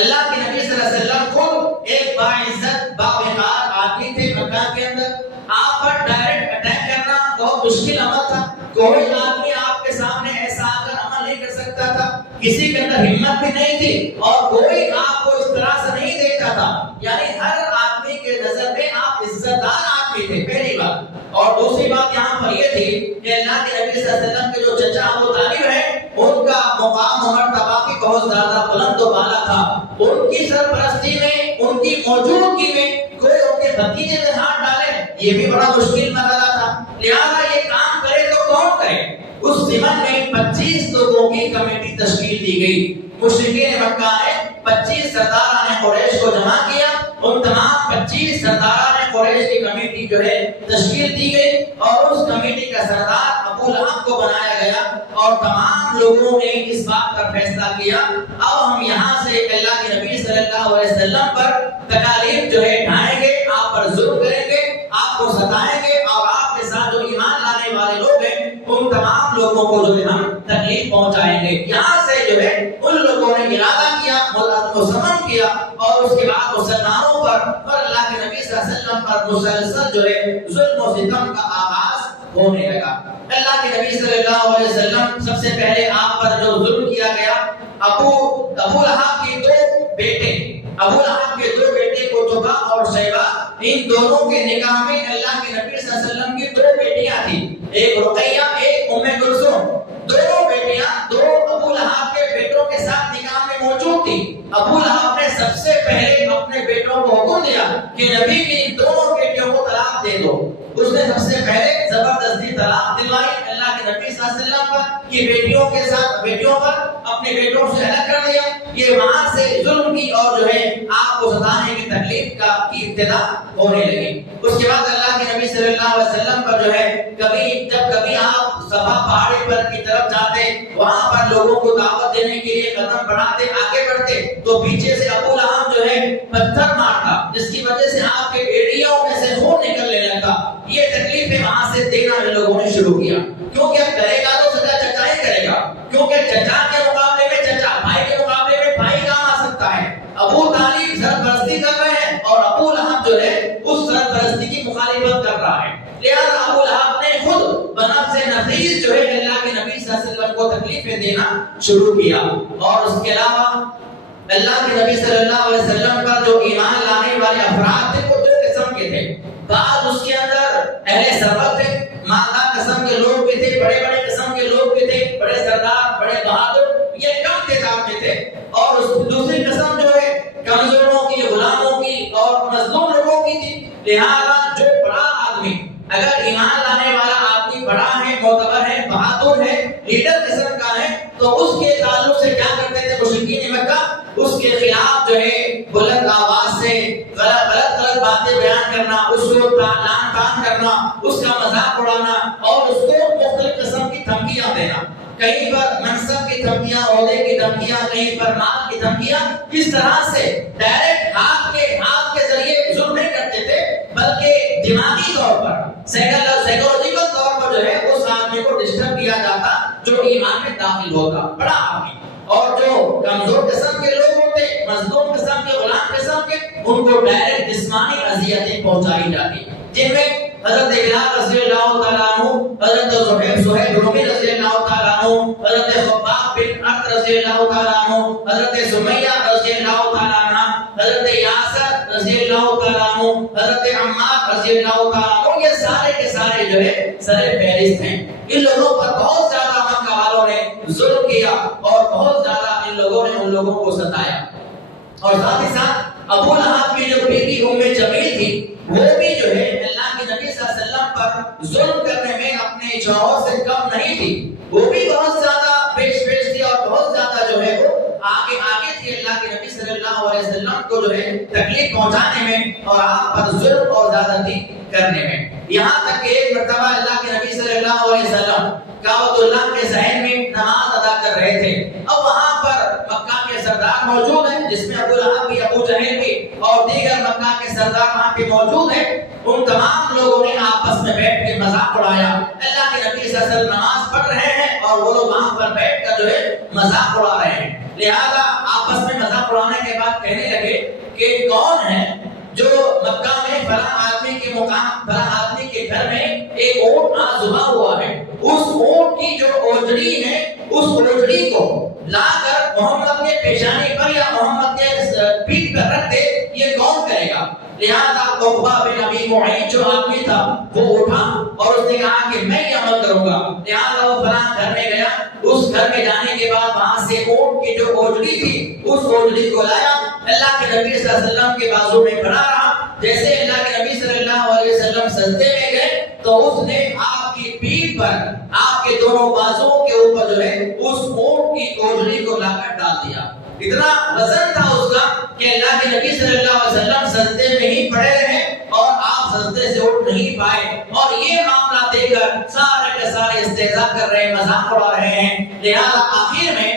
اللہ کے نبی صلی اللہ علیہ وسلم خود ایک باعزت باوقار آدمی تھے مکہ کے اندر۔ آپ پر ڈائریکٹ اٹیک کرنا بہت مشکل عمل تھا، کوئی آدمی آپ کے سامنے ایسا آ کر عمل نہیں کر سکتا تھا، کسی کے اندر ہمت بھی نہیں تھی اور کوئی آپ کو اس طرح سے نہیں دیکھتا تھا، یعنی ہر آدمی کے نظر میں آپ عزت دار آدمی تھے، پہلی بات۔ اور دوسری بات یہاں پر یہ تھی کہ اللہ کے نبی صلی اللہ علیہ وسلم کے جو چچا ابو طالب ہیں، ان کا مقام و مرتبہ بھی بہت زیادہ بلند و بالا تھا، ان کی سرپرستی میں، ان کی موجودگی میں کوئی ان کے بھتیجے میں ہاتھ ڈالے یہ بھی بڑا مشکل مسئلہ تھا، لہذا یہ کام کرے تو کون کرے؟ اس زمن میں 25 لوگوں کی کمیٹی تشکیل دی گئی۔ مشرکین مکہ نے 25 سرداران قریش کو جمع کیا، ان تمام 25 سرداران قریش کی کمیٹی جو ہے تشکیل دی گئی اور اس کمیٹی کا سردار ابو لہب کو بنایا گیا اور تمام لوگوں نے اس بات پر فیصلہ کیا اب ہم یہاں سے اللہ کے نبی صلی اللہ علیہ وسلم پر تکالیف جو ہے ڈھائیں گے، آپ پر ظلم کریں گے، آپ کو ستائیں گے اور آپ کے ساتھ جو ایمان لانے والے لوگ ہیں ان تمام لوگوں کو جو ہے ہم تکلیف پہنچائیں گے۔ یہاں سے جو ہے ان لوگوں نے ارادہ کیا، مصمم کیا اور اس کے بعد مسلمانوں پر اور اللہ کے نبی صلی اللہ علیہ وسلم پر مسلسل جو ہے ظلم و ستم کا آغاز ہونے لگا۔ اللہ کے نبی صلی اللہ علیہ وسلم سب سے پہلے آپ پر جو ظلم کیا گیا، ابو لہب کے دو بیٹے، ابو لہب کے دو بیٹے عتبہ اور شیبہ، ان دونوں کے نکاح میں اللہ کے نبی صلی اللہ علیہ وسلم کی دو بیٹیاں تھیں، ایک رقیہ ایک ام کلثوم، دونوں بیٹیاں دو ابو لہب کے بیٹوں کے ساتھ نکاح میں موجود تھی۔ ابو لہب نے سب سے پہلے اپنے بیٹوں کو حکم دیا کہ نبی کی ان دونوں بیٹیوں کو طلاق دے دو۔ اس نے سب سے پہلے زبردستی طلاق دلوائی اللہ کے نبی صلی اللہ علیہ وسلم پر کہ بیٹیوں کے ساتھ بیٹیوں پر اپنے بیٹوں سے الگ کر دیا۔ یہ وہاں سے ظلم کی اور جو ہے آپ کو ستانے کی تکلیف کی ابتدا ہونے لگی۔ اس کے بعد اللہ کے نبی صلی اللہ علیہ وسلم پر جو ہے جب کبھی آپ صفا پہاڑی پر کی طرف جاتے، وہاں پر لوگوں کو دعوت دینے کے لیے قدم بڑھاتے، آگے بڑھتے تو پیچھے سے ابو لہب جو ہے پتھر مارتا، جس کی وجہ سے آپ کے بیڑیوں میں سے خون نکلنے لگا۔ یہ تکلیفیں وہاں سے دینا ان لوگوں نے شروع کیا، کیونکہ اب کرے گا تو سزا چچا ہی کرے گا، کیونکہ چچا کے مقابلے میں چچا، بھائی کے مقابلے میں بھائی کام آ سکتا ہے۔ ابو طالب سرپرستی کر رہے ہیں اور ابو لہب جو ہے اس سرپرستی کی مخالفت کر رہا ہے، لہذا ابو لہب نے خود بنفس نفیس جو ہے اللہ کے نبی صلی اللہ علیہ وسلم کو تکلیفیں دینا شروع کیا۔ اور اس کے علاوہ اللہ کے نبی صلی اللہ علیہ وسلم پر جو ایمان لانے والے افراد تھے وہ دو قسم کے تھے، بعض اس کے اندر اہل سربت تھے، مالدار قسم کے لوگ بھی تھے، بڑے بڑے قسم کے لوگ بھی تھے، بڑے سردار، بڑے بہادر، یہ کم تعداد میں تھے، اور دوسری قسم جو ہے کمزوروں کی، غلاموں کی اور مظلوم لوگوں کی تھی۔ لہذا جو بڑا آدمی، اگر ایمان لانے والا آدمی بڑا ہے، معتبر ہے، بہادر ہے، لیڈر قسم کا ہے، تو اس کے تعلق سے کیا کرتے تھے مشرکین مکہ؟ اس کے خلاف جو ہے بلند آواز سے غلط باتیں بیان کرنا، اس کو لعن طعن کرنا، اس کا مذاق اڑانا اور اس کو مختلف قسم کی دھمکیاں دینا، کہیں پر منصب کی دھمکیاں، عہدے کی دھمکیاں، کہیں پر مال کی دھمکیاں۔ اس طرح سے ڈائریکٹ ہاتھ کے ذریعے ظلم نہیں کرتے تھے، بلکہ دماغی طور پر، سائیکولوجیکل طور پر جو ہے اس آدمی کو ڈسٹرب کیا جاتا جو ایمان میں داخل ہوتا، بڑا آدمی۔ اور جو کمزور قسم کے لوگ ہوتے، مظلوم قسم کے، غلام قسم کے، ان کو ڈائریکٹ جسمانی اذیتیں پہنچائی جاتی، جن میں حضرت بلال رضی اللہ تعالیٰ عنہ، حضرت صہیب رومی رضی اللہ تعالیٰ عنہ، حضرت خباب بن ارت رضی اللہ تعالیٰ عنہ، حضرت سمیہ رضی اللہ تعالیٰ عنہ، حضرت یاسر رضی اللہ تعالیٰ عنہ، حضرت عمار رضی اللہ تعالیٰ عنہ، یہ سارے کے سارے جو ہے سر فہرست ہیں۔ ان لوگوں پر بہت زیادہ مکہ والوں نے ظلم کیا اور بہت زیادہ ان لوگوں نے ان لوگوں کو ستایا۔ اور ساتھ ہی ساتھ ابو لہب کی جو بیٹی ام جمیل تھی، وہ بھی جو ہے اللہ کے نبی صلی اللہ علیہ وسلم پر ظلم کرنے میں اپنے شوہر سے کم نہیں تھی، وہ بھی بہت زیادہ پیش تھی اور بہت زیادہ جو ہے وہ آگے تھی، اللہ کے نبی صلی اللہ علیہ وسلم کو جو ہے تکلیف پہنچانے میں اور آپ پر ظلم اور زیادتی کرنے میں. یہاں تک کہ ایک مرتبہ اللہ کے نبی صلی اللہ علیہ وسلم کعبۃ اللہ کے صحن میں نماز ادا کر رہے تھے. اب وہاں پر مکہ کے سردار موجود ہیں جس میں ابو لہب بھی، ابو جہل بھی اور دیگر مکہ کے سردار وہاں پہ موجود ہیں. ان تمام لوگوں نے آپس میں بیٹھ کے مذاق اڑایا. اللہ کے نبی صلی اللہ علیہ وسلم نماز پڑھ رہے ہیں اور وہ لوگ وہاں پر بیٹھ کر جو ہے مذاق اڑا رہے ہیں. لہذا آپس میں مذاق اڑانے کے بعد کہنے لگے کہ کون ہے جو مکہ میں فلاں آدمی کے مقام، فلاں آدمی کے گھر میں ایک اونٹ آج ذبح ہوا ہے، اس اونٹ کی جو اوجڑی ہے اس اوجڑی کو لا کر محمد کے پیشانی پر یا محمد کے پیٹھ پر رکھ دے، یہ کون کرے گا؟ لہذا عقبہ بن ابی معیط جو آدمی تھا وہ اٹھا اور اس نے کہا کہ میں یہ عمل کروں گا. لہذا وہ فلاں گھر میں گیا. اس گھر میں جانے کے بعد وہاں سے اونٹ کی جو اوجڑی تھی اس اوجڑی کو لایا. اللہ کے نبی صلی اللہ علیہ وسلم کے بازو میں کھڑا رہا. جیسے اللہ کے نبی صلی اللہ علیہ وسلم سجدے میں گئے تو اس نے آپ کی پیٹھ پر، آپ کے دونوں بازوؤں کے اوپر جو ہے اس اونٹ کی اوجڑی کو لا کر ڈال دیا. اتنا وزن تھا اس کا کہ اللہ کے نبی صلی اللہ علیہ وسلم سجدے میں ہی پڑے رہے اور آپ سجدے سے اٹھ نہیں پائے. اور یہ معاملہ دیکھ کر سارے کے سارے استہزاء کر رہے ہیں، مذاق اڑا رہے ہیں. لہذا آخر میں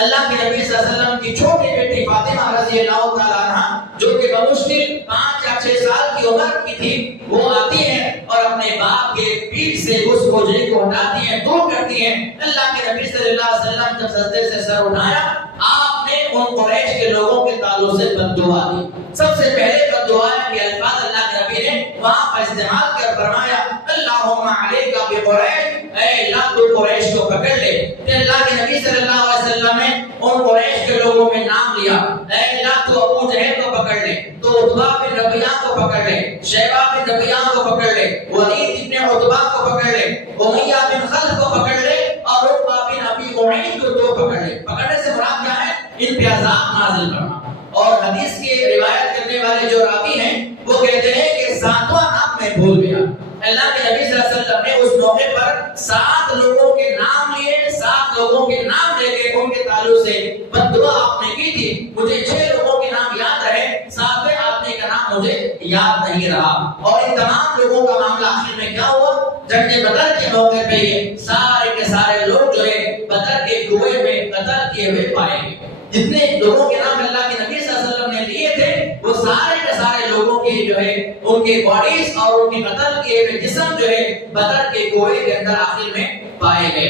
اللہ کے نبی صلی اللہ علیہ وسلم کی چھوٹی بیٹی فاطمہ رضی اللہ تعالیٰ عنہ جو کہ بمشکل 5 یا 6 سال کی عمر کی تھی، وہ آتی ہیں اور اپنے باپ کے پیٹھ سے اس اوجڑی کو ہٹاتی ہیں، دور کرتی ہیں. اللہ کے نبی صلی اللہ علیہ وسلم جب سجدے سے سر اٹھایا، آپ نے ان قریش کے لوگوں کے تعلق سے بد دعا دی. سب سے پہلے بد دعا کے الفاظ اللہ کے نبی نے وہاں پر استعمال کر فرمایا اللہم علیک بقریش، اے اللہ تو قریش کو پکڑ لے. پھر اللہ کے نبی صلی اللہ علیہ وسلم نے ان قریش کے لوگوں میں نام لیا، اے اللہ تو ابو جہل کو پکڑ لے، تو عتبہ بن ربیعہ کو پکڑ لے، شیبہ بن ربیعہ کو پکڑ لے، ولید بن عتبہ کو پکڑ لے، امیہ بن خلف کو پکڑ لے اور عقبہ بن ابی معیط کو تو پکڑ لے. پکڑنے سے مراد کیا ہے؟ ان پہ عذاب نازل کرنا. اور حدیث کی روایت کرنے والے جو راوی ہیں وہ کہتے ہیں کہ 7واں نام میں بھول گیا. اللہ کے نبی صلی اللہ علیہ وسلم نے اس موقع پر 7 لوگوں کے نام لیے، 7 لوگوں کے نام لے کے ان کے تعلق سے بد دعا آپ نے کی تھی. مجھے 6 لوگوں کے نام یاد رہے، 7ویں آدمی کا نام مجھے یاد نہیں رہا. اور ان تمام لوگوں کا معاملہ آخر میں کیا ہوا؟ جنگ بدر کے موقع پہ یہ سارے کے سارے لوگ جو ہے بدر کے کنویں میں قتل کیے ہوئے پائے گئے. جتنے لوگوں کے نام اللہ کے نبی صلی اللہ علیہ وسلم نے لیے تھے وہ سارے کے سارے لوگوں کی جو ہے ان کے باڈیز اور ان کی قتل کیے ہوئے جسم جو ہے بدر کے کنویں کے اندر آخر میں پائے گئے.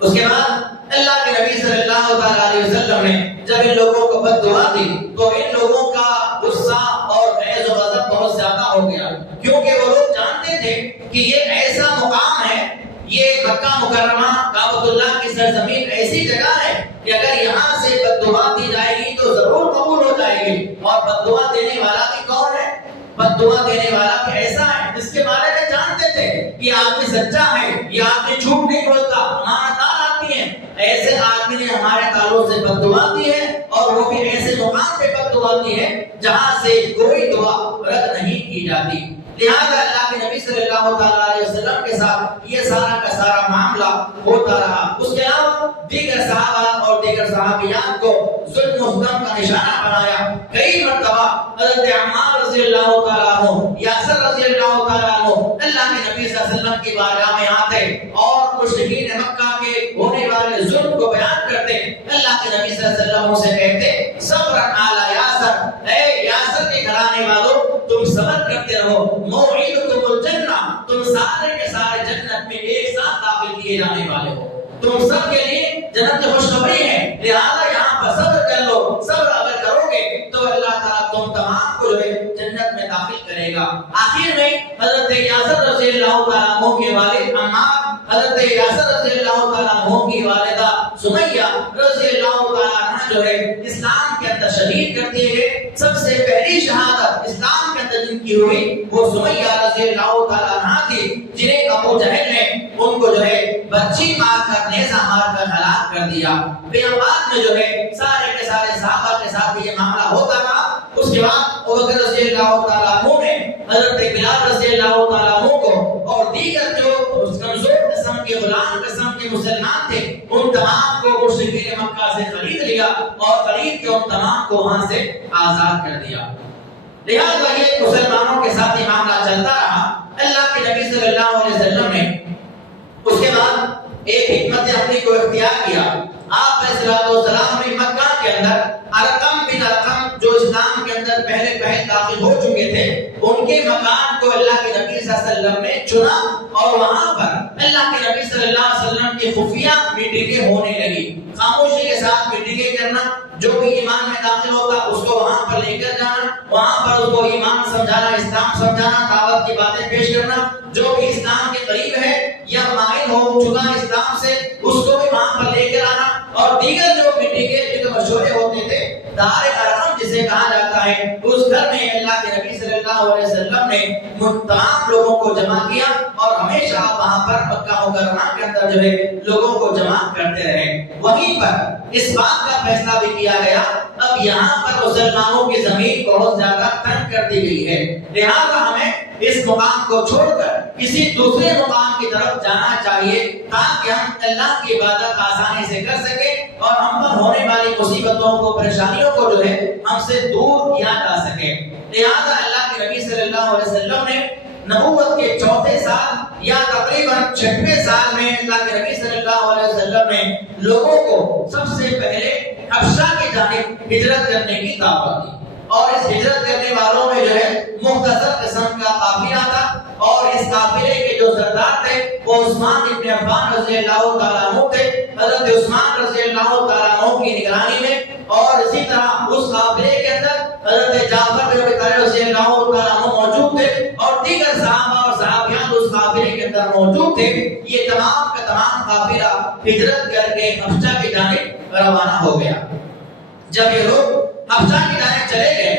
اس کے بعد اللہ کے نبی صلی اللہ علیہ وسلم نے جب ان لوگوں کو بد دعا دی تو ان لوگوں کا غصہ اور غیظ و غضب بہت زیادہ ہو گیا، کیونکہ وہ لوگ جانتے تھے کہ یہ ایسا مقام ہے، یہ مکہ مکرمہ کعبۃ اللہ کی سرزمین ایسی جگہ ہے کہ اگر یہاں سے بد دعا دی جائے گی تو ضرور قبول ہو جائے گی. اور بد دعا دینے والا بھی کون ہے؟ بد دعا دینے والا بھی ایسا ہے جس کے بارے میں جانتے تھے کہ یہ آدمی سچا ہے، یہ آدمی جھوٹ نہیں بولتا، امانتدار آدمی ہے. ایسے آدمی نے ہمارے تعلق سے بد دعا دی ہے اور وہ بھی ایسے مقام پہ بد دعا دی ہے جہاں سے کوئی دعا رد نہیں کی جاتی. لہذا اللہ کے نبی صلی اللہ تعالیٰ علیہ وسلم کے ساتھ یہ سارا کا سارا معاملہ ہوتا رہا. اس کے علاوہ دیگر صحابہ اور دیگر صحابیات کو ظلم و ستم کا نشانہ بنایا. کئی مرتبہ حضرت عمار رضی اللہ تعالیٰ عنہ، یاسر رضی اللہ تعالیٰ عنہ اللہ کے نبی صلی اللہ علیہ وسلم کی بارگاہ میں آتے اور مشرکین مکہ کے ہونے والے ظلم کو بیان کرتے. اللہ کے نبی صلی اللہ علیہ وسلم سے کہتے صبرن علی یاسر، اے یاسر کے گھرانے والوں تم صبر کرتے رہو، موعدکم الجنہ، تم سارے کے سارے جنت میں ایک ساتھ داخل کیے جانے والے ہو، تم سب کے لیے جنت میں خوشخبری ہے. لہذا یہاں پر صبر کر لو. صبر اگر کرو گے تو اللہ تعالیٰ تم تمام کو جو ہے جنت میں داخل کرے گا. آخر میں حضرت یاسر رضی اللہ تعالیٰ عنہ کے والد عمار، حضرت یاسر رضی اللہ تعالیٰ عنہ کی والدہ سمیہ رضی اللہ تعالیٰ عنہ جو ہے اسلام کے اندر شہید کر دیے گئے. سب سے پہلی شہادت اسلام کے اندر جن کی ہوئی وہ سمیہ رضی اللہ تعالیٰ عنہ تھی، جنہیں ابو جہل نے ان کو جو ہے بچی مار کر نیزہ مار کر ہلاک کر دیا. پھر بعد میں جو ہے سارے کے سارے صحابہ کے ساتھ یہ معاملہ ہوتا رہا. اس کے بعد ابوبکر رضی اللہ تعالیٰ عنہ نے حضرت بلال رضی اللہ تعالیٰ عنہ کو اور دیگر جو کمزور قسم کے غلام قسم کے مسلمان تھے ان تمام کو مشرکین مکہ سے خرید لیا لیا اور خرید کے ان تمام کو وہاں سے آزاد کر دیا۔ لہٰذا یہ مسلمانوں کے ساتھ یہ معاملہ چلتا رہا۔ اللہ کے نبی صلی اللہ علیہ وسلم نے اس کے بعد ایک حکمت عملی کو اختیار کیا۔ آپ علیہ السلام نے مکہ کے اندر ارقم بن ارقم جو اسلام کے اندر پہلے داخل ہو چکے تھے، ان کے مکان کو اللہ کے نبی صلی اللہ علیہ وسلم نے چنا اور وہاں پر اللہ کے نبی صلی اللہ علیہ وسلم کی خفیہ میٹنگیں ہونے لگی۔ خاموشی کے ساتھ میٹنگیں کرنا، جو بھی ایمان میں داخل ہوگا اس کو وہاں پر لے کر جانا، وہاں پر اس کو ایمان سمجھانا، اسلام سمجھانا، دعوت کی باتیں پیش کرنا۔ جو بھی اسلام کے قریب ہے یا مائل ہو چکا اسلام سے، اس کو بھی وہاں پر لے کر آنا۔ اور دیگر جو میٹنگیں جو مشورے ہوتے تھے، دار ارقم جسے کہا جاتا ہے، اس گھر میں اللہ کے نبی صلی اللہ علیہ وسلم نے تمام لوگوں کو جمع کیا اور ہمیشہ وہاں پر مکہ مکرمہ کے اندر جو ہے لوگوں کو جمع کرتے رہے۔ وہیں پر اس بات کا فیصلہ بھی کیا گیا، اب یہاں پر مسلمانوں کی زمین بہت زیادہ تنگ کر دی گئی ہے، لہذا ہمیں اس مقام کو چھوڑ کر کسی دوسرے مقام کی طرف جانا چاہیے تاکہ ہم اللہ کی عبادت آسانی سے کر سکیں اور ہم پر ہونے والی مصیبتوں کو، پریشانیوں کو جو ہے ہم سے دور کیا جا سکے۔ لہذا اللہ کے نبی صلی اللہ علیہ وسلم نے نبوت کے 4 سال یا تقریباً 6ویں سال میں اللہ کے نبی صلی اللہ علیہ وسلم نے لوگوں کو سب سے پہلے حبشہ کی جانب ہجرت کرنے کی دعوت دی، اور اس ہجرت کرنے والوں میں جو ہے مختصر قسم کا قافلہ تھا، اور اس قافلے کے جو سردار تھے وہ عثمان ابن عفان رضی اللہ تعالیٰ عنہ تھے۔ حضرت عثمان رضی اللہ تعالیٰ عنہ کی نگرانی میں، اور اسی طرح اس قافلے کے اندر حضرت جعفر بن ابی طالب رضی اللہ تعالیٰ عنہ موجود تھے، اور دیگر صحابہ اور صحابیات اس قافلے کے اندر موجود تھے۔ یہ تمام کا تمام قافلہ ہجرت کر کے حبشہ کی جانب روانہ ہو گیا۔ جب یہ لوگ حبشہ کی جانب چلے گئے،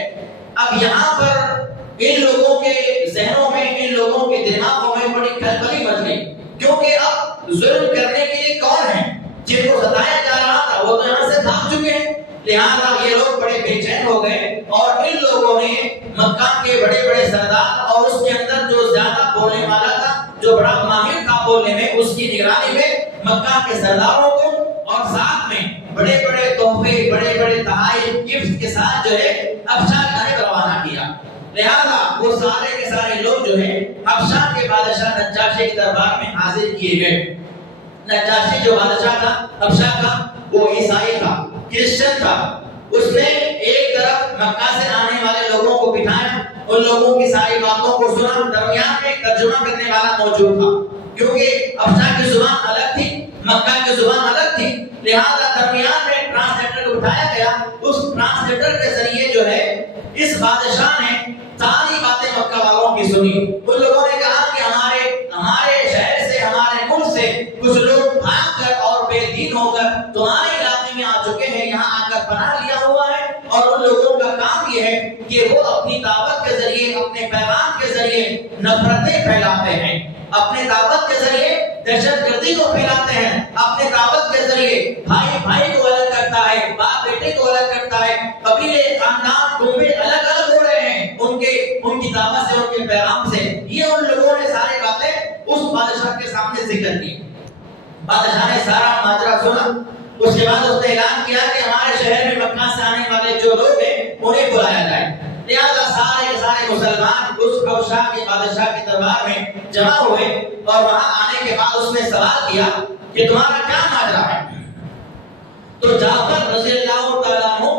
اب یہاں پر ان لوگوں کے ذہنوں میں، ان لوگوں کے دماغوں میں بڑی کھلبلی مچ گئی، کیونکہ اب ظلم کرنے کے لیے کون ہیں؟ جن کو ستایا جا رہا تھا وہ تو یہاں سے بھاگ چکے ہیں۔ لہٰذا یہ لوگ بڑے بے چین ہو گئے، اور ان لوگوں نے مکہ کے بڑے بڑے سردار اور اس کے اندر جو زیادہ بولنے والا تھا، جو بڑا ماہر تھا بولنے میں، اس کی نگرانی میں مکہ کے سرداروں کو اور ساتھ میں بڑے بڑے تحفے، بڑے بڑے تحائف، گفٹ کے ساتھ جو ہے حبشہ کی جانب روانہ کیا۔ لہذا وہ سارے کے سارے لوگ جو ہیں حبشہ کے بادشاہ نجاشی کے دربار میں حاضر کیے گئے۔ نجاشی جو بادشاہ تھا حبشہ کا، وہ عیسائی تھا، کرسچن تھا۔ اس نے ایک طرف مکہ سے آنے والے لوگوں کو بٹھایا، ان لوگوں کی ساری باتوں کو سنا، درمیان میں ایک ترجمہ کرنے والا موجود تھا، کیونکہ حبشہ کی زبان الگ تھی، مکہ کی زبان الگ تھی، لہذا درمیان میں ٹرانسلیٹر کو بٹھایا گیا۔ اس ٹرانسلیٹر کے ذریعے جو ہے اس بادشاہ نے ساری باتیں مکہ والوں کی سنی۔ ان لوگوں نے کہا کہ ہمارے شہر سے، ہمارے ملک سے کچھ لوگ بھاگ کر اور بے دین ہو کر تمہارے علاقے میں آ چکے ہیں، یہاں آ کر پناہ لیا ہوا ہے، اور ان لوگوں کا کام یہ ہے کہ وہ اپنی دعوت کے ذریعے، اپنے پیغام کے ذریعے نفرتیں پھیلاتے ہیں، اپنے دعوت کے ذریعے دہشت گردی کو پھیلاتے ہیں، اپنے دعوت کے ذریعے بھائی بھائی کو الگ کرتا ہے، باپ بیٹے کو الگ کرتا ہے، قبیلے، خاندان، کنبے الگ الگ ہو رہے ہیں ان کی دعوت سے، ان کے پیغام سے۔ یہ ان لوگوں نے ساری باتیں اس بادشاہ کے سامنے ذکر کی۔ بادشاہ نے سارا ماجرا سنا، اس کے بعد اس نے اعلان کیا کہ ہمارے شہر میں مکہ سے آنے والے جو لوگ ہیں انہیں بلایا جائے۔ لہذا سارے کے سارے مسلمان اس حبشہ کے بادشاہ کے دربار میں جمع ہوئے، اور وہاں آنے کے بعد اس نے سوال کیا کہ تمہارا کیا ماجرا ہے؟ تو جعفر رضی اللہ تعالیٰ عنہ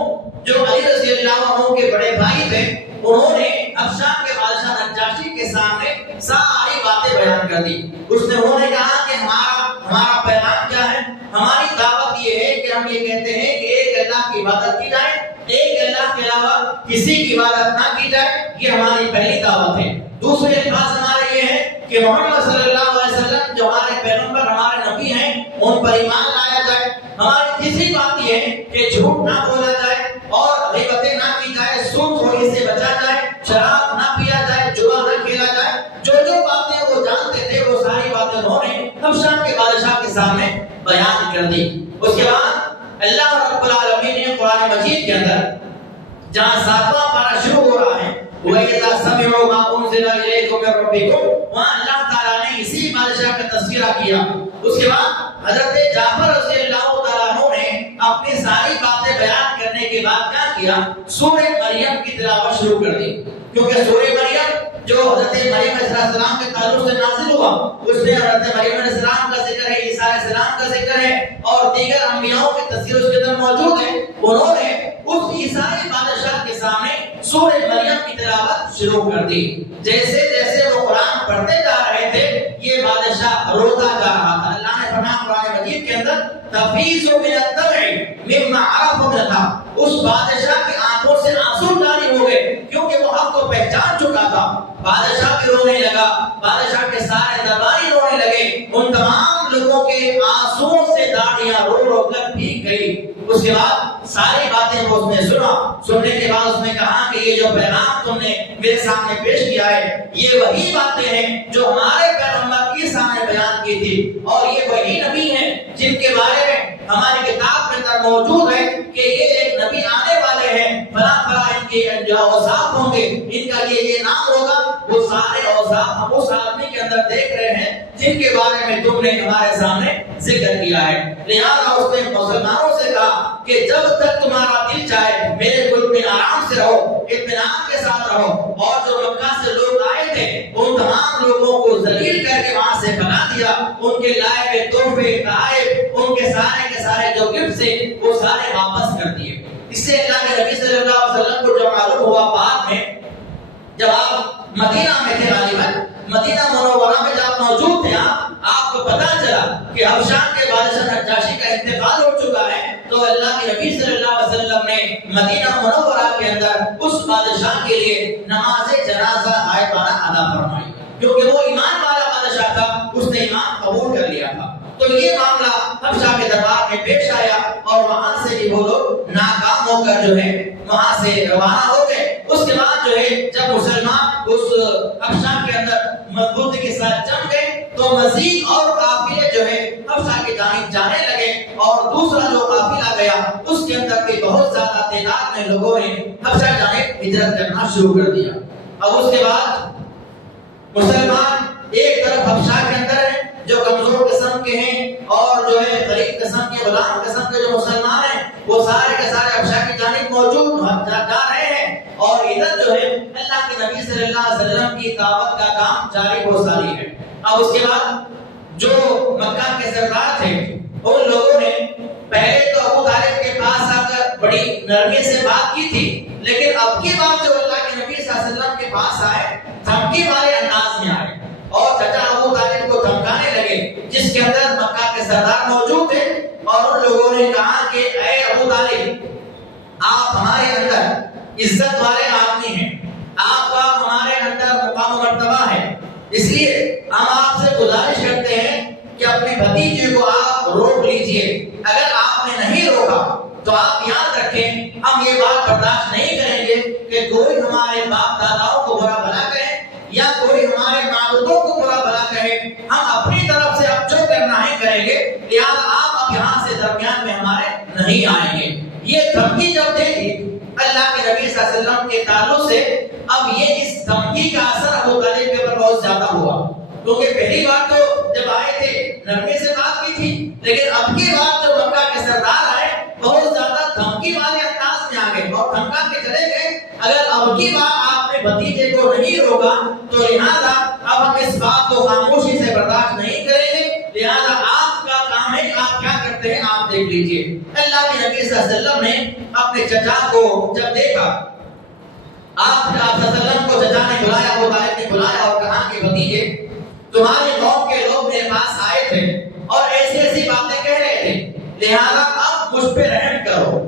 جو علی رضی اللہ عنہ کے بڑے بھائی تھے، انہوں نے حبشہ کے بادشاہ نجاشی کے سامنے ساری باتیں بیان کر دی۔ انہوں نے کہا کہ ہمارا پیغام کیا ہے؟ ہماری دعوت یہ ہے کہ ہم یہ کہتے ہیں کہ ایک اللہ کی عبادت کی جائے، ایک اللہ کے علاوہ کسی کی عبادت نہ کی جائے، یہ ہماری پہلی دعوت ہے۔ دوسرے الفاظ ہمارے یہ ہیں کہ محمد صلی اللہ علیہ وسلم جو ہمارے پیغمبر، ہمارے نبی ہیں، ان پر ایمان لایا جائے۔ ہماری تیسری بات یہ ہے کہ جھوٹ نہ بولا جائے اور غیبتیں نہ کی جائے، سود خوری سے بچا جائے، شراب نہ پیا جائے، جوا نہ کھیلا جائے۔ جو باتیں وہ جانتے تھے وہ ساری باتیں انہوں نے حبشہ کے بادشاہ کے سامنے بیان کر دی۔ اس کے بعد اللہ رب العالمین نے قرآن مجید کے اندر جہاں 7واں پارہ شروع ہو رہا ہے، وَإِذَا سَمِعُوا مَا أُنزِلَ إِلَيْكُم مِّن رَّبِّكُمْ، وہاں اللہ تعالیٰ نے اسی بادشاہ کا تذکرہ کیا۔ اس کے بعد حضرت جعفر رضی اللہ تعالیٰ عنہ نے اپنے ساری باتیں بیان کرنے کے بعد کیا کیا؟ سورہ مریم کی تلاوت شروع کر دی، کیونکہ سورہ مریم جو حضرت مریم علیہ السلام کے تعلق سے نازل ہوا، اس میں حضرت مریم علیہ السلام کا ذکر ہے، عیسیٰ علیہ السلام کا ذکر ہے، اور دیگر انبیاء کے تذکرے اس کے اندر موجود ہیں۔ انہوں نے اس عیسائی بادشاہ کے سامنے سورہ مریم کی تلاوت شروع کر دی۔ جیسے جیسے وہ قرآن پڑھتے جا رہے تھے، یہ بادشاہ روتا جا رہا تھا۔ اللہ نے فرمایا قرآن مجید کے اندر تفیض من الدمع مما عرف من الحق، اس بادشاہ کی آنکھوں سے آنسو جاری ہو گئے کیونکہ وہ حق کو پہچان چکا تھا۔ بادشاہ بھی رونے لگا، بادشاہ کے سارے درباری رونے لگے، ان تمام لوگوں کے آنسوؤں سے داڑیاں رو رو کر بھیگ گئی۔ اس کے بعد ساری باتیں وہ اس نے سنا، سننے کے بعد اس نے کہا کہ یہ جو پیغام تم نے میرے سامنے پیش کیا ہے، یہ وہی باتیں ہیں جو ہمارے پیغمبر عیسیٰ نے بیان کی تھی، اور یہ وہی نبی ہیں جن کے بارے میں ہماری کتاب میں اندر موجود ہے کہ یہ ایک نبی آنے والے ہیں، فلاں فلاں ان کے جو اوصاف ہوں گے، ان کا یہ نام ہوگا۔ وہ سارے اوصاف ہم اس آدمی کے اندر دیکھ رہے ہیں جن کے بارے میں تم نے ہمارے سامنے ذکر کیا ہے۔ لہٰذا اس نے مسلمانوں سے کہا کہ جب تک تمہارا دل چاہے میرے ملک میں آرام سے رہو، اطمینان کے ساتھ رہو، اور جو مکہ سے لوگ آئے تھے ان تمام لوگوں کو ذلیل کر کے وہاں سے بھگا دیا، ان کے لائے ہوئے تحفے تحائف، ان کے سارے جو گفٹ سے وہ سارے واپس کر دیے۔ اس سے اللہ کے نبی صلی اللہ علیہ وسلم کو جو معلوم ہوا بعد میں، جب آپ مدینہ میں تھے، غالباً مدینہ منورہ میں جب موجود تھے، آپ کو پتا چلا کہ حبشان کے بادشاہ نجاشی کا انتقال ہو چکا ہے، تو اللہ کے نبی صلی اللہ علیہ وسلم نے مدینہ منورہ کے اندر اس بادشاہ کے لیے نماز جنازہ غائبانہ ادا فرمائی، کیونکہ وہ ایمان والا بادشاہ تھا، اس نے ایمان قبول کر لیا تھا۔ تو یہ معاملہ حبشہ کے دربار میں پیش آیا، اور وہاں سے بھی وہ لوگ ناکام ہو کر جو ہے وہاں سے روانہ ہو گئے۔ اس کے بعد جو ہے جب مسلمان اس حبشہ کے اندر مضبوطی کے ساتھ جم گئے، تو مزید اور قافلے جو ہے حبشہ کی جانب جانے لگے، اور دوسرا جو قافلہ گیا اس کے اندر بھی بہت زیادہ تعداد میں لوگوں نے حبشہ جانب ہجرت کرنا شروع کر دیا۔ اب اس کے بعد مسلمان ایک طرف حبشہ کے اندر ہیں جو کمزور قسم کے ہیں، اور جو ہے غریب قسم کے، غلام قسم کے جو مسلمان ہیں وہ سارے کے سارے حبشہ کی جانب موجود جا رہے ہیں، اور ادھر جو ہے اللہ کے نبی صلی اللہ علیہ وسلم کی دعوت کا کام جاری و ساری ہے۔ اب اس کے بعد جو مکہ کے سردار تھے ان لوگوں نے پہلے تو ابو طالب کے پاس آ کر بڑی نرمی سے بات کی تھی، لیکن اب کی بات جو اللہ کے نبی صلی اللہ علیہ وسلم کے پاس آئے دھمکی والے انداز میں آئے، اور چچا ابو طالب کو دھمکانے لگے، جس کے اندر مکہ کے سردار موجود تھے، اور ان لوگوں نے کہا کہ اے ابو طالب، آپ ہمارے اندر عزت والے آدمی ہیں، آپ کا ہمارے اندر مقام و مرتبہ ہے، اس لیے ہم آپ سے گزارش کرتے ہیں کہ اپنے بھتیجے کو آپ روک لیجئے۔ اگر آپ نے نہیں روکا تو آپ یاد رکھیں ہم یہ بات برداشت نہیں کریں گے کہ کوئی ہمارے باپ داداؤں کو برا بھلا کہے یا کوئی ہمارے معبودوں کو برا بھلا کہے، ہم اپنی طرف سے اب جو کرنا ہے کریں گے، لہٰذا آپ اب یہاں سے درمیان میں ہمارے نہیں آئیں گے۔ یہ دھمکی جب دے دی اللہ کے نبی صلی اللہ علیہ وسلم کے تعلق سے، اب یہ اس دھمکی کا اثر ابو طالب کے اوپر بہت زیادہ ہوا، کیونکہ پہلی بار تو جب آئے تھے نرمی سے بات کی تھی، لیکن اب کی بار جو مکہ کے سردار آئے بہت زیادہ دھمکی والے انداز میں آ گئے اور دھمکا کے چلے گئے، اگر اب کی بار آپ نے بھتیجے کو نہیں روکا تو لہٰذا اب ہم اس بات کو خاموشی سے برداشت نہیں کریں گے، لہٰذا آپ کا کام ہے کہ آپ کیا کرتے ہیں آپ دیکھ لیجئے۔ اللہ کے نبی صلی اللہ علیہ وسلم نے اپنے چچا کو جب دیکھا، آپ صلی اللہ علیہ وسلم کو چچا نے بلایا، ابو طالب نے بلایا اور کہا کہ بھتیجے، تمہارے قوم کے لوگ میرے پاس آئے تھے اور ایسی ایسی باتیں کہہ رہے تھے، لہذا اب مجھ پہ رحم کرو۔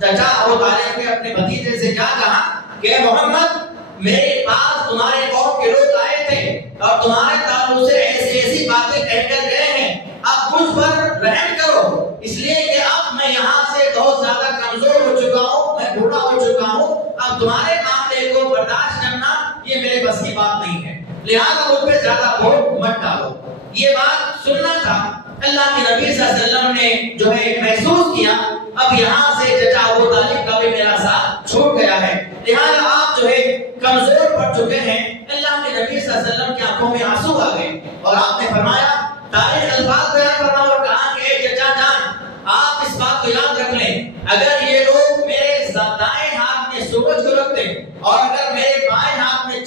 چچا ابو طالب نے اپنے بھتیجے سے کیا کہا کہ محمد، میرے پاس تمہارے قوم کے لوگ آئے تھے اور تمہارے تعلق سے ایسی ایسی باتیں کہہ کر گئے ہیں، اب مجھ پر رحم کرو، اس لیے کہ اب میں یہاں سے بہت زیادہ کمزور ہو چکا ہوں، میں بوڑھا ہو چکا ہوں، اب تمہارے معاملے کو برداشت کرنا یہ میرے بس کی بات نہیں ہے، لہٰذا مجھ پہ زیادہ بوجھ مت ڈالو۔ یہ بات سننا تھا۔ اللہ کے نبی صلی اللہ علیہ وسلم نے جو ہے محسوس کیا اب یہاں سے چچا ابو طالب کا بھی میرا ساتھ چھوٹ گیا ہے، لہٰذا آپ جو ہے کمزور پڑ چکے ہیں۔ اللہ کے نبی صلی اللہ علیہ وسلم کی آنکھوں میں آنسو آ گئے اور آپ نے فرمایا، تاریخ الفاظ بیان کرنا اور کہا کہ اے چچا جان، آپ اس بات کو یاد رکھ لیں،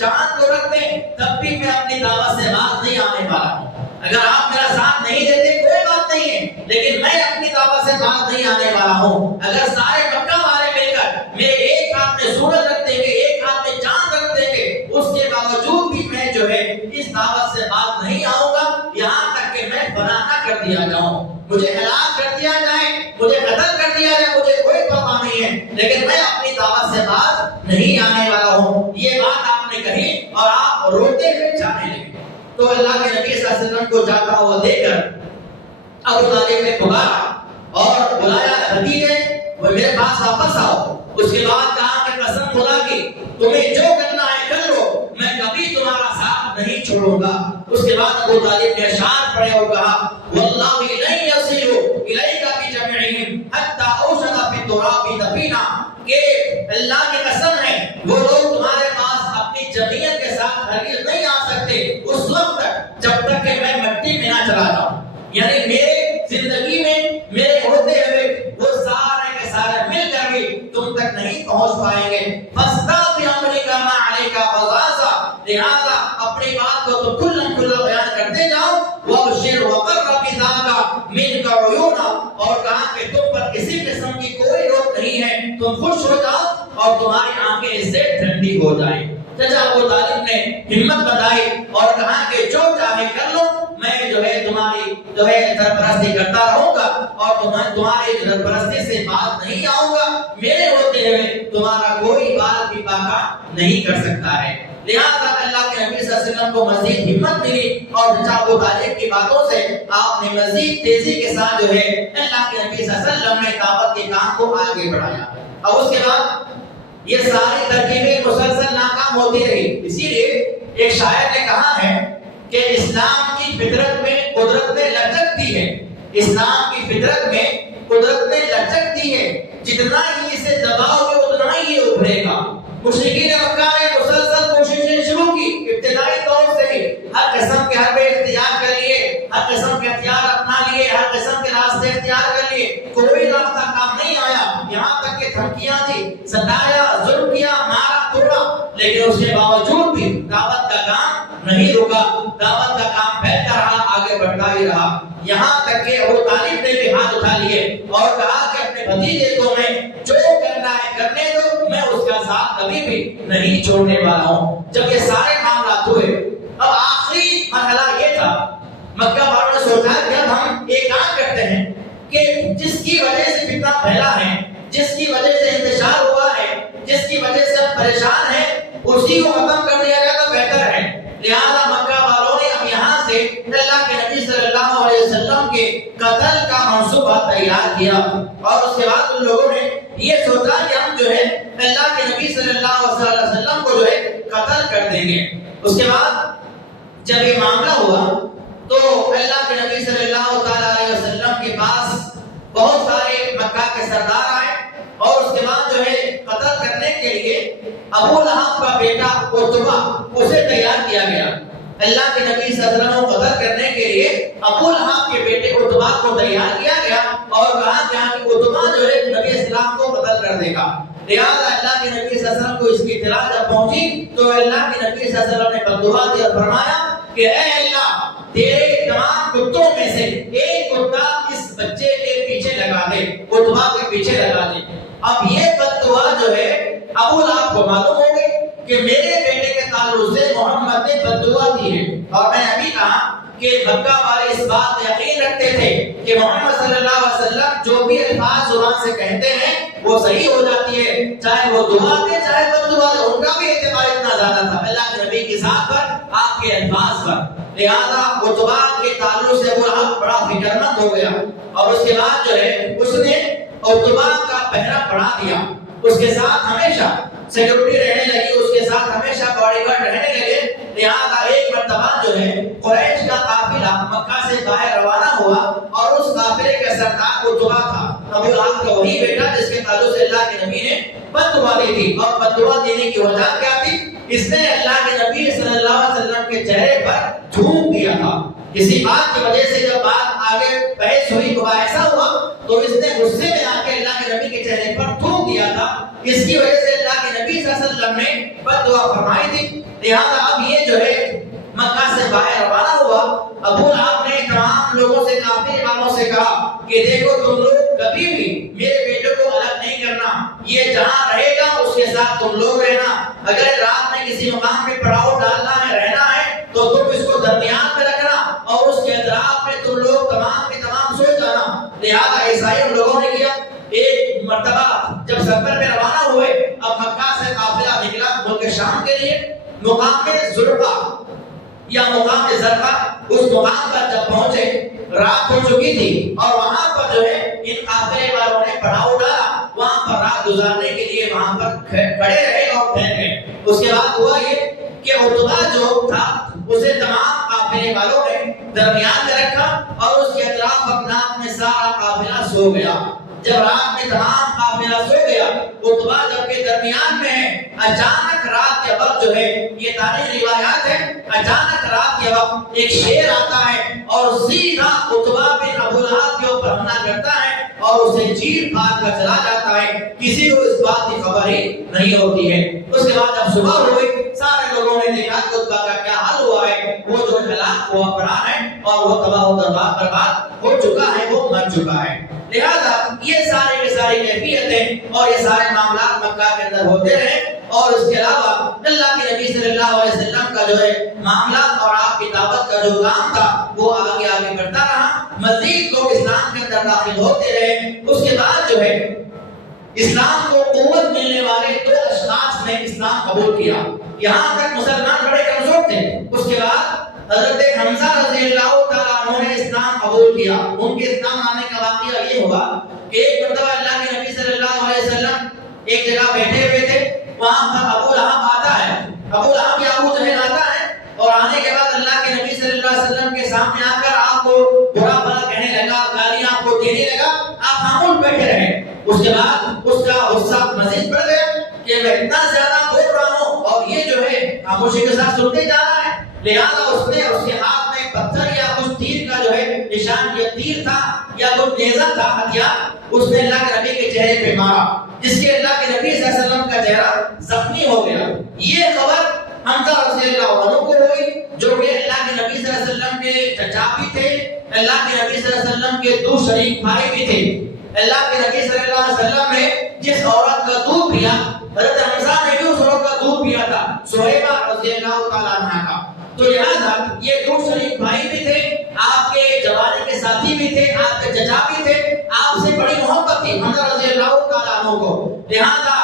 جان کو رکھ دیں تب بھی میں اپنی دعوت سے باز نہیں آنے والا ہوں۔ اگر آپ میرا ساتھ نہیں دیتے کوئی بات نہیں ہے، لیکن میں اپنی دعوت سے باز نہیں آنے والا ہوں۔ اگر سارے مکہ والے مل کر میرے ایک ہاتھ میں سورج رکھ دیں گے، ایک ہاتھ میں چاند رکھ دیں گے، اس کے باوجود بھی میں جو ہے اس دعوت سے باز نہیں آؤں گا، یہاں تک کہ میں فنا نہ کر دیا جاؤں، مجھے ہلاک کر دیا جائے، مجھے قتل کر دیا جائے، مجھے کوئی پرواہ نہیں ہے، لیکن میں اپنی دعوت سے باز نہیں آنے والا ہوں۔ یہ بات آپ نے کہی اور آپ روتے ہوئے جانے لگے۔ تو اللہ کے نبی صلی اللہ علیہ وسلم کو جاتا ہوا دیکھ کر ابو طالب نے پکارا اور بلایا، بھتیجے وہ میرے پاس واپس آؤ۔ اس کے بعد کہا کہ قسم خدا کی تمہیں جو کرنا ہے کر لو، میں کبھی تمہارا ساتھ نہیں چھوڑوں گا۔ اس کے بعد ابو طالب نے اشعار پڑھے اور کہا واللہ لن یصلوا الیک بجمعہم حتی اوشد فی التراب دفینا، کہ اللہ کی قسم ہے وہ لوگ تمہارے پاس اپنی جمعیت کے ساتھ ہرگز نہیں آ سکتے اس وقت تک جب تک کہ میں مٹی میں نہ چلا جاؤں۔ یعنی میرے زندگی میں میرے ہوتے ہوئے وہ سارے کے سارے مل کر بھی تم تک نہیں پہنچ پائیں گے۔ فاستغفر بِأَمْرِكَ مَا عَلَيْكَ غَضَاضًا، لہذا اپنی بات کو تو کھلا کھلا بیان کرتے جاؤ۔ وَأَبْشِرْ وَقَرَّ بِذَاكَ مِنْكَ عُيُونًا، اور کہا کہ تم پر کسی قسم کی کوئی روک نہیں ہے، تم خوش ہو جاؤ اور تمہاری آنکھیں اس سے ٹھنڈی ہو جائیں۔ چچا ابو طالب نے ہمت بتائی اور کہا کہ جو چاہے کر لو، میں جو ہے تمہاری جو ہے سرپرستی کرتا رہوں گا اور تمہاری سرپرستی سے باز نہیں آؤں گا، میرے ہوتے ہوئے تمہارا کوئی بات بھی باقا نہیں کر سکتا ہے۔ لہذا اللہ کے نبی صلی اللہ علیہ وسلم کو مزید ہمت ملی اور چچا ابو طالب کی باتوں سے آپ نے مزید تیزی کے ساتھ جو ہے اللہ کے نبی صلی اللہ علیہ وسلم نے دعوت کے کام کو آگے بڑھایا۔ اب اس کے بعد یہ ساری ترکیبیں مسلسل ناکام ہوتی رہی۔ اسی لیے ایک شاعر نے کہا ہے کہ اسلام کی فطرت میں قدرت نے لچکتی ہے، اسلام کی فطرت میں قدرت نے لچکتی ہے، جتنا ہی اسے دباؤ گے اتنا ہی یہ ابھرے گا۔ مشرکین مکہ نے مسلسل کوششیں شروع کی، ابتدائی طور سے ہی ہر قسم کے حربے اختیار کر لیے، ہر قسم کے ہتھیار اپنا لیے، ہر قسم کے راستے اختیار کر لیے، کوئی راستہ کام نہیں آیا، یہاں تک کہ دھمکیاں دی، ستایا، ظلم کیا، مارا توڑا، لیکن اس کے باوجود بھی دعوت کا کام نہیں رکا، دعوت کا کام پھیلتا رہا، آگے بڑھتا ہی رہا، یہاں تک کہ ابو طالب نے بھی ہاتھ اٹھا لیے اور کہا کہ اپنے بھتیجے کو میں جو کرنا ہے کرنے دو، میں اس کا ساتھ کبھی بھی نہیں چھوڑنے والا ہوں۔ جب یہ سارے معاملات ہوئے، اب آخری مرحلہ یہ تھا، مکہ والوں نے سوچا کہ اب ہم ایک کام کرتے ہیں کہ جس کی وجہ سے فتنہ پھیلا ہے، جس کی وجہ سے انتشار ہوا ہے، جس کی وجہ سے ہم پریشان ہیں، اسی کو ختم کر دیا جائے تو بہتر ہے۔ لہذا مکہ والوں نے اب یہاں سے اللہ کے نبی صلی اللہ علیہ وسلم کے قتل کا منصوبہ تیار کیا، اور اس کے بعد ان لوگوں نے یہ سوچا کہ ہم جو ہے اللہ کے نبی صلی اللہ علیہ وسلم کو جو ہے قتل کر دیں گے۔ اس کے بعد جب یہ معاملہ ہوا تو اللہ کے نبی صلی اللہ علیہ وسلم کے پاس بہت سارے مکہ کے سردار آئے، اور اس کے بعد جو ہے قتل کرنے کے لیے ابو لہب کا بیٹا عتبہ اسے تیار کیا گیا۔ اللہ کے نبی صلی اللہ علیہ وسلم کو قتل کرنے کے لیے ابو لہب کے بیٹے عتبہ کو تیار کیا گیا اور کہا کہ عتبہ جو ہے نبی اسلام کو قتل کر دے گا۔ لہذا اللہ کے نبی صلی اللہ علیہ وسلم کو اس کی اطلاع جب پہنچی تو اللہ کے نبی صلی اللہ علیہ وسلم نے بددعا دی اور فرمایا کہ اے اللہ، تیرے تمام کتوں میں سے ایک کتا اس بچے کے پیچھے لگا دے، عتبہ کے پیچھے لگا دے۔ اب یہ بددعا جو ہے ابو لہب کو معلوم ہو گئی کہ میرے بیٹے کے تعلق سے محمد نے بددعا دی ہے، اور میں نے ابھی کہا کہ مکہ والے اس بات میں یقین رکھتے تھے کہ محمد صلی اللہ علیہ وسلم جو بھی الفاظ زبان سے کہتے ہیں وہ صحیح ہو جاتی ہے، چاہے وہ دعا دے چاہے بددعا دے، ان کا بھی اعتبار اتنا زیادہ تھا اللہ کے نبی کی ذات پر، آپ کے الفاظ پر۔ لہذا عتبہ کے تعلق سے ابو لہب بڑا فکر مند ہو گیا، اور اس کے بعد جو ہے اس نے عتبہ کا پہرا بڑھا دیا، اس کے ساتھ ہمیشہ سیکورٹی رہنے لگی، اس کے ساتھ ہمیشہ باڈی گارڈ رہنے لگے۔ لہذا ایک مرتبہ جو ہے قریش کا قافلہ مکہ سے باہر روانہ ہوا، اور اس قافلے کا سردار عتبہ تھا، ابو لہب کا وہی بیٹا جس کے تعلق سے اللہ کے نبی نے بددعا دی تھی، اور بددعا دینے کی وجہ کیا تھی؟ اس نے اللہ کے نبی صلی اللہ علیہ وسلم کے چہرے پر تھوک دیا تھا۔ کسی بات کی وجہ سے جب بات آگے بحث ہوئی، مباحثہ ہوا، تو اس نے غصے میں آ کے اللہ کے نبی کے چہرے پر تھوک دیا تھا، اس کی وجہ سے اللہ کے نبی صلی اللہ علیہ وسلم نے بددعا فرمائی تھی۔ لہذا اب یہ جو ہے مکہ سے باہر روانہ ہوا. ابو لہب نے تمام لوگوں سے کافر والوں سے کہا کہ دیکھو تم لوگ کبھی بھی میرے بیٹے کو الگ نہیں کرنا، یہ جہاں رہے گا اس کے ساتھ تم لوگ رہنا. اگر رات میں کسی مقام پہ پڑاؤ ڈالنا ہے، رہنا ہے، تو تم اس کو درمیان میں رکھنا اور اس کے اطراف میں تم لوگ تمام کے تمام سو جانا. لہذا ایسا ہی ہم لوگوں نے کیا. ایک مرتبہ جب سفر میں روانہ ہوئے، اب مکہ سے قافلہ نکلا ملک شام کے لیے. مقام زرقہ یا مقام زرقہ، اس مقام پر جب پہنچے رات ہو چکی تھی اور وہاں پر جو ہے ان قافلے والوں نے پڑاؤ ڈالا. وہاں پر رات گزارنے کے لیے وہاں پر کھڑے رہے اور ٹھہر گئے. اس کے بعد ہوا یہ کہ عتبہ جو تھا اسے تمام قافلے والوں نے درمیان میں رکھا اور اس کے اطراف اپناف میں سارا قافلہ سو گیا. جب رات میں تمام قافلہ سو گیا، عتبہ جب کے درمیان میں ہے، اچانک رات کے وقت جو ہے، یہ تاریخی روایات ہے، اچانک رات کے وقت ایک شیر آتا ہے اور سیدھا عتبہ بن ابو لہب کے اوپر حملہ کرتا ہے اور اسے چیر پھاڑ کر چلا جاتا ہے. کسی کو اس بات کی خبر ہی نہیں ہوتی ہے. اس کے بعد جب صبح ہوئی، سارے لوگوں نے دیکھا کہ عتبہ کا کیا حال ہوا ہے. وہ جو ہلاک ہوا پڑا ہے اور وہ تباہ و برباد ہو چکا ہے، وہ مر چکا ہے. لہذا یہ سارے کے ساری کیفیتیں اور یہ سارے معاملات مکہ کے اندر ہوتے رہے. اور اس کے علاوہ اللہ کے نبی صلی اللہ علیہ وسلم کا جو ہے معاملات اور آپ کی دعوت کا جو کام تھا وہ آگے آگے بڑھتا رہا. مزید لوگ اسلام کے اندر داخل ہوتے رہے. اس کے بعد جو ہے اسلام کو قوت ملنے والے 2 اشخاص نے اسلام قبول کیا. یہاں تک مسلمان بڑے کمزور تھے. اس کے بعد حضرت حمزہ رضی اللہ تعالیٰ عنہ نے اسلام قبول کیا. ان کے اسلام آنے کا واقعہ یہ ہوا کہ ایک مرتبہ اللہ کے نبی صلی اللہ علیہ وسلم ایک جگہ بیٹھے ہوئے تھے. وہاں پر ابو لہب آتا ہے. ابو لہب یا ابو جہل آتا ہے اور آنے کے بعد اللہ کے نبی صلی اللہ علیہ وسلم کے سامنے آ کر آپ کو برا بھلا کہنے لگا، گالیاں آپ کو دینے لگا. آپ خاموش بیٹھے رہے. اس کے بعد اس کا غصہ مزید بڑھ گیا کہ میں اتنا زیادہ بول رہا ہوں اور یہ جو ہے خاموشی کے ساتھ سنتے جا رہا ہے. لہذا اس نے اس کے ہاتھ میں پتھر یا کچھ تیر کا جو ہے نشان، یا تیر تھا یا کچھ نیزہ تھا، ہتھیار، اس نے اللہ کے نبی کے چہرے پہ مارا، جس کے اللہ کے نبی صلی اللہ علیہ وسلم کا چہرہ زخمی ہو گیا. یہ خبر حمزہ رضی اللہ عنہ کو ہوئی جو کہ اللہ کے نبی صلی اللہ علیہ وسلم کے چچا بھی تھے، اللہ کے نبی صلی اللہ علیہ وسلم کے 2 شریک بھائی بھی تھے. اللہ کے نبی صلی اللہ علیہ وسلم نے جس عورت کا دودھ پیا، حضرت حمزہ نے بھی اس عورت کا دودھ پیا تھا، سہیبہ رضی اللہ تعالیٰ عنہا کا. تو لہذا یہ 2 شریک بھائی بھی تھے، آپ کے جوانی کے ساتھی بھی تھے، آپ کے چچا بھی تھے، آپ سے بڑی محبت تھی حمزہ رضی اللہ تعالیٰ عنہ کو. لہذا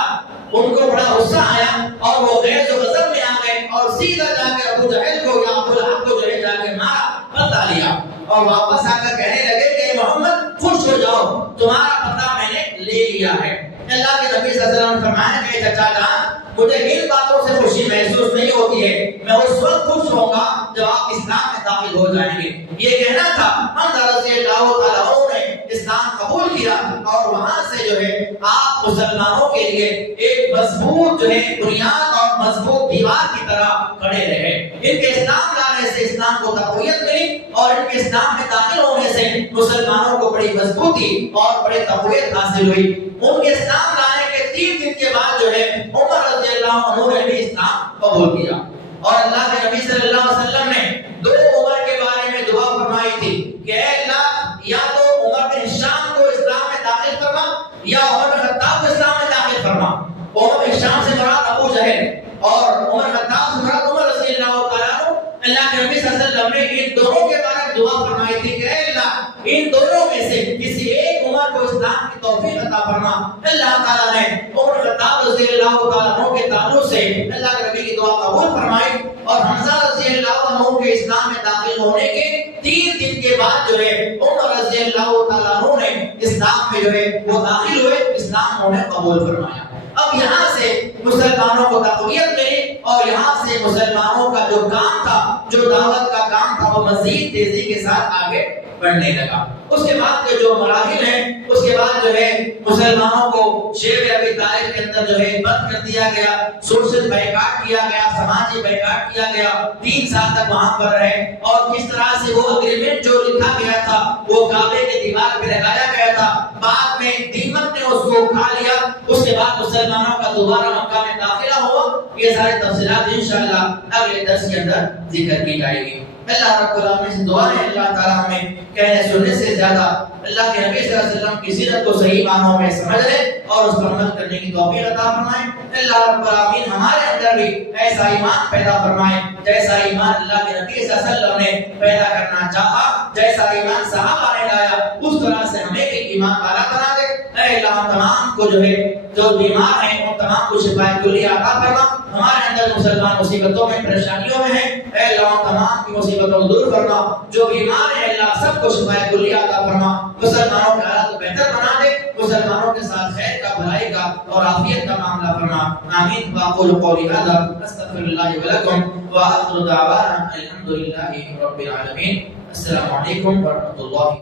ان کو بڑا غصہ آیا اور وہ غیظ و غضب میں آ گئے اور سیدھا جا کے ابو جہل کو یا ابو لہب کو جو ہے جا کے مارا، پلٹا لیا اور واپس آ کر کہنے لگے کہ محمد خوش ہو جاؤ، تمہارا پتہ میں نے لے لیا ہے. اللہ کے نبی صلی اللہ علیہ وسلم نے فرمایا کہ چچا جان، مجھے ان باتوں سے خوشی محسوس نہیں ہوتی ہے، میں اس وقت خوش ہوں گا جب آپ اسلام میں داخل ہو جائیں گے. یہ کہنا تھا. حمزہ رضی اللہ تعالیٰ عنہ نے اسلام قبول کیا اور وہاں سے جو ہے آپ مسلمانوں کے لیے ایک مضبوط جو ہے بنیاد اور مضبوط دیوار کی طرح کھڑے رہے. ان کے اسلام لانے سے اسلام کو تقویت ملی اور ان کے اسلام میں داخل ہونے سے مسلمانوں کو بڑی مضبوطی اور بڑی تقویت حاصل ہوئی. ان کے اسلام لانے کے 3 دن کے بعد جو ہے عمر رضی اللہ عنہ نے بھی اسلام قبول کیا. اور اللہ کے نبی صلی اللہ علیہ وسلم نے 2 عمر کے بارے میں دعا فرمائی تھی کہ اے اللہ، یا تو عمر بن ہشام کو اسلام میں داخل فرما یا عمر بن خطاب کو اسلام میں داخل فرما. عمر بن ہشام سے مراد ابو جہل اور عمر بن خطاب سے مراد عمر رضی اللہ تعالیٰ عنہ. اللہ کے نبی صلی اللہ علیہ وسلم نے ان دونوں کے بارے میں دعا فرمائی تھی کہ اے اللہ، ان دونوں میں سے کسی ایک عمر کو اسلام کی توفیق عطا فرما. اللہ تعالیٰ نے عمر خطاب رضی اللہ تعالیٰ عنہ کے تعلق سے اللہ کے نبی کی دعا قبول فرمائی اور حمزہ رضی اللہ عنہ کے اسلام میں داخل ہونے کے 3 دن کے بعد جو ہے عمر رضی اللہ تعالیٰ عنہ نے اسلام میں جو ہے وہ داخل ہوئے، اسلام انہوں نے قبول فرمایا. اب یہاں سے مسلمانوں کو تقویت ملی اور یہاں سے مسلمانوں کا جو کام تھا، جو دعوت کا کام تھا، وہ مزید تیزی کے ساتھ آگے بڑھنے لگا. اس کے بعد کے جو مراحل ہیں اس کے بعد جو ہے مسلمانوں کو شیب ابی طالب کے اندر جو ہے بند کر دیا گیا، سوشل بائیکاٹ کیا گیا، سماجی بائیکاٹ کیا گیا، 3 سال تک وہاں پر رہے، اور کس طرح سے وہ اگریمنٹ جو لکھا گیا تھا وہ کعبے کے دیوار پہ لگایا گیا تھا، بعد میں دیمک نے اس کو کھا لیا، اس کے بعد مسلمانوں کا دوبارہ مکہ میں داخلہ ہوا۔ یہ سارے تفصیلات انشاءاللہ اگلے درس کے اندر ذکر کی جائے گی۔ اللہ رب العالمین سے دعا ہے اللہ تعالی ہمیں کہنے سننے سے زیادہ اللہ کے نبی صلی اللہ علیہ وسلم کی سیرت کو صحیح معنوں میں سمجھ لے اور اس پر عمل کرنے کی توفیق عطا فرمائے۔ اللہ رب العالمین ہمارے اندر بھی ایسا ایمان پیدا فرمائے جیسا ایمان اللہ کے نبی صلی اللہ علیہ وسلم نے پیدا کرنا چاہا، جیسا ایمان صحابہ نے لایا اس طرح سے ہمیں بھی ایمان والا بنا دے۔ اے اللہ ہم تمام کو جو ہے جو بیمار ہیں ان تمام کو شفا کلیہ عطا فرما، ہمارے اندر مسلمان مصیبتوں میں پریشانیوں میں ہیں، اے اللہ تمام کی مصیبتوں کو دور فرما، جو بیمار ہیں اللہ سب کو شفا کلیہ عطا فرما، مسلمانوں کے حالات کو بہتر بنا دے، مسلمانوں کے ساتھ خیر کا، بھلائی کا اور عافیت کا معاملہ فرما۔ آمین۔ واقول قولی ھذا استغفر اللہ ولکم وآخر دعوانا الحمد للہ رب العالمین۔ السلام علیکم ورحمۃ اللہ۔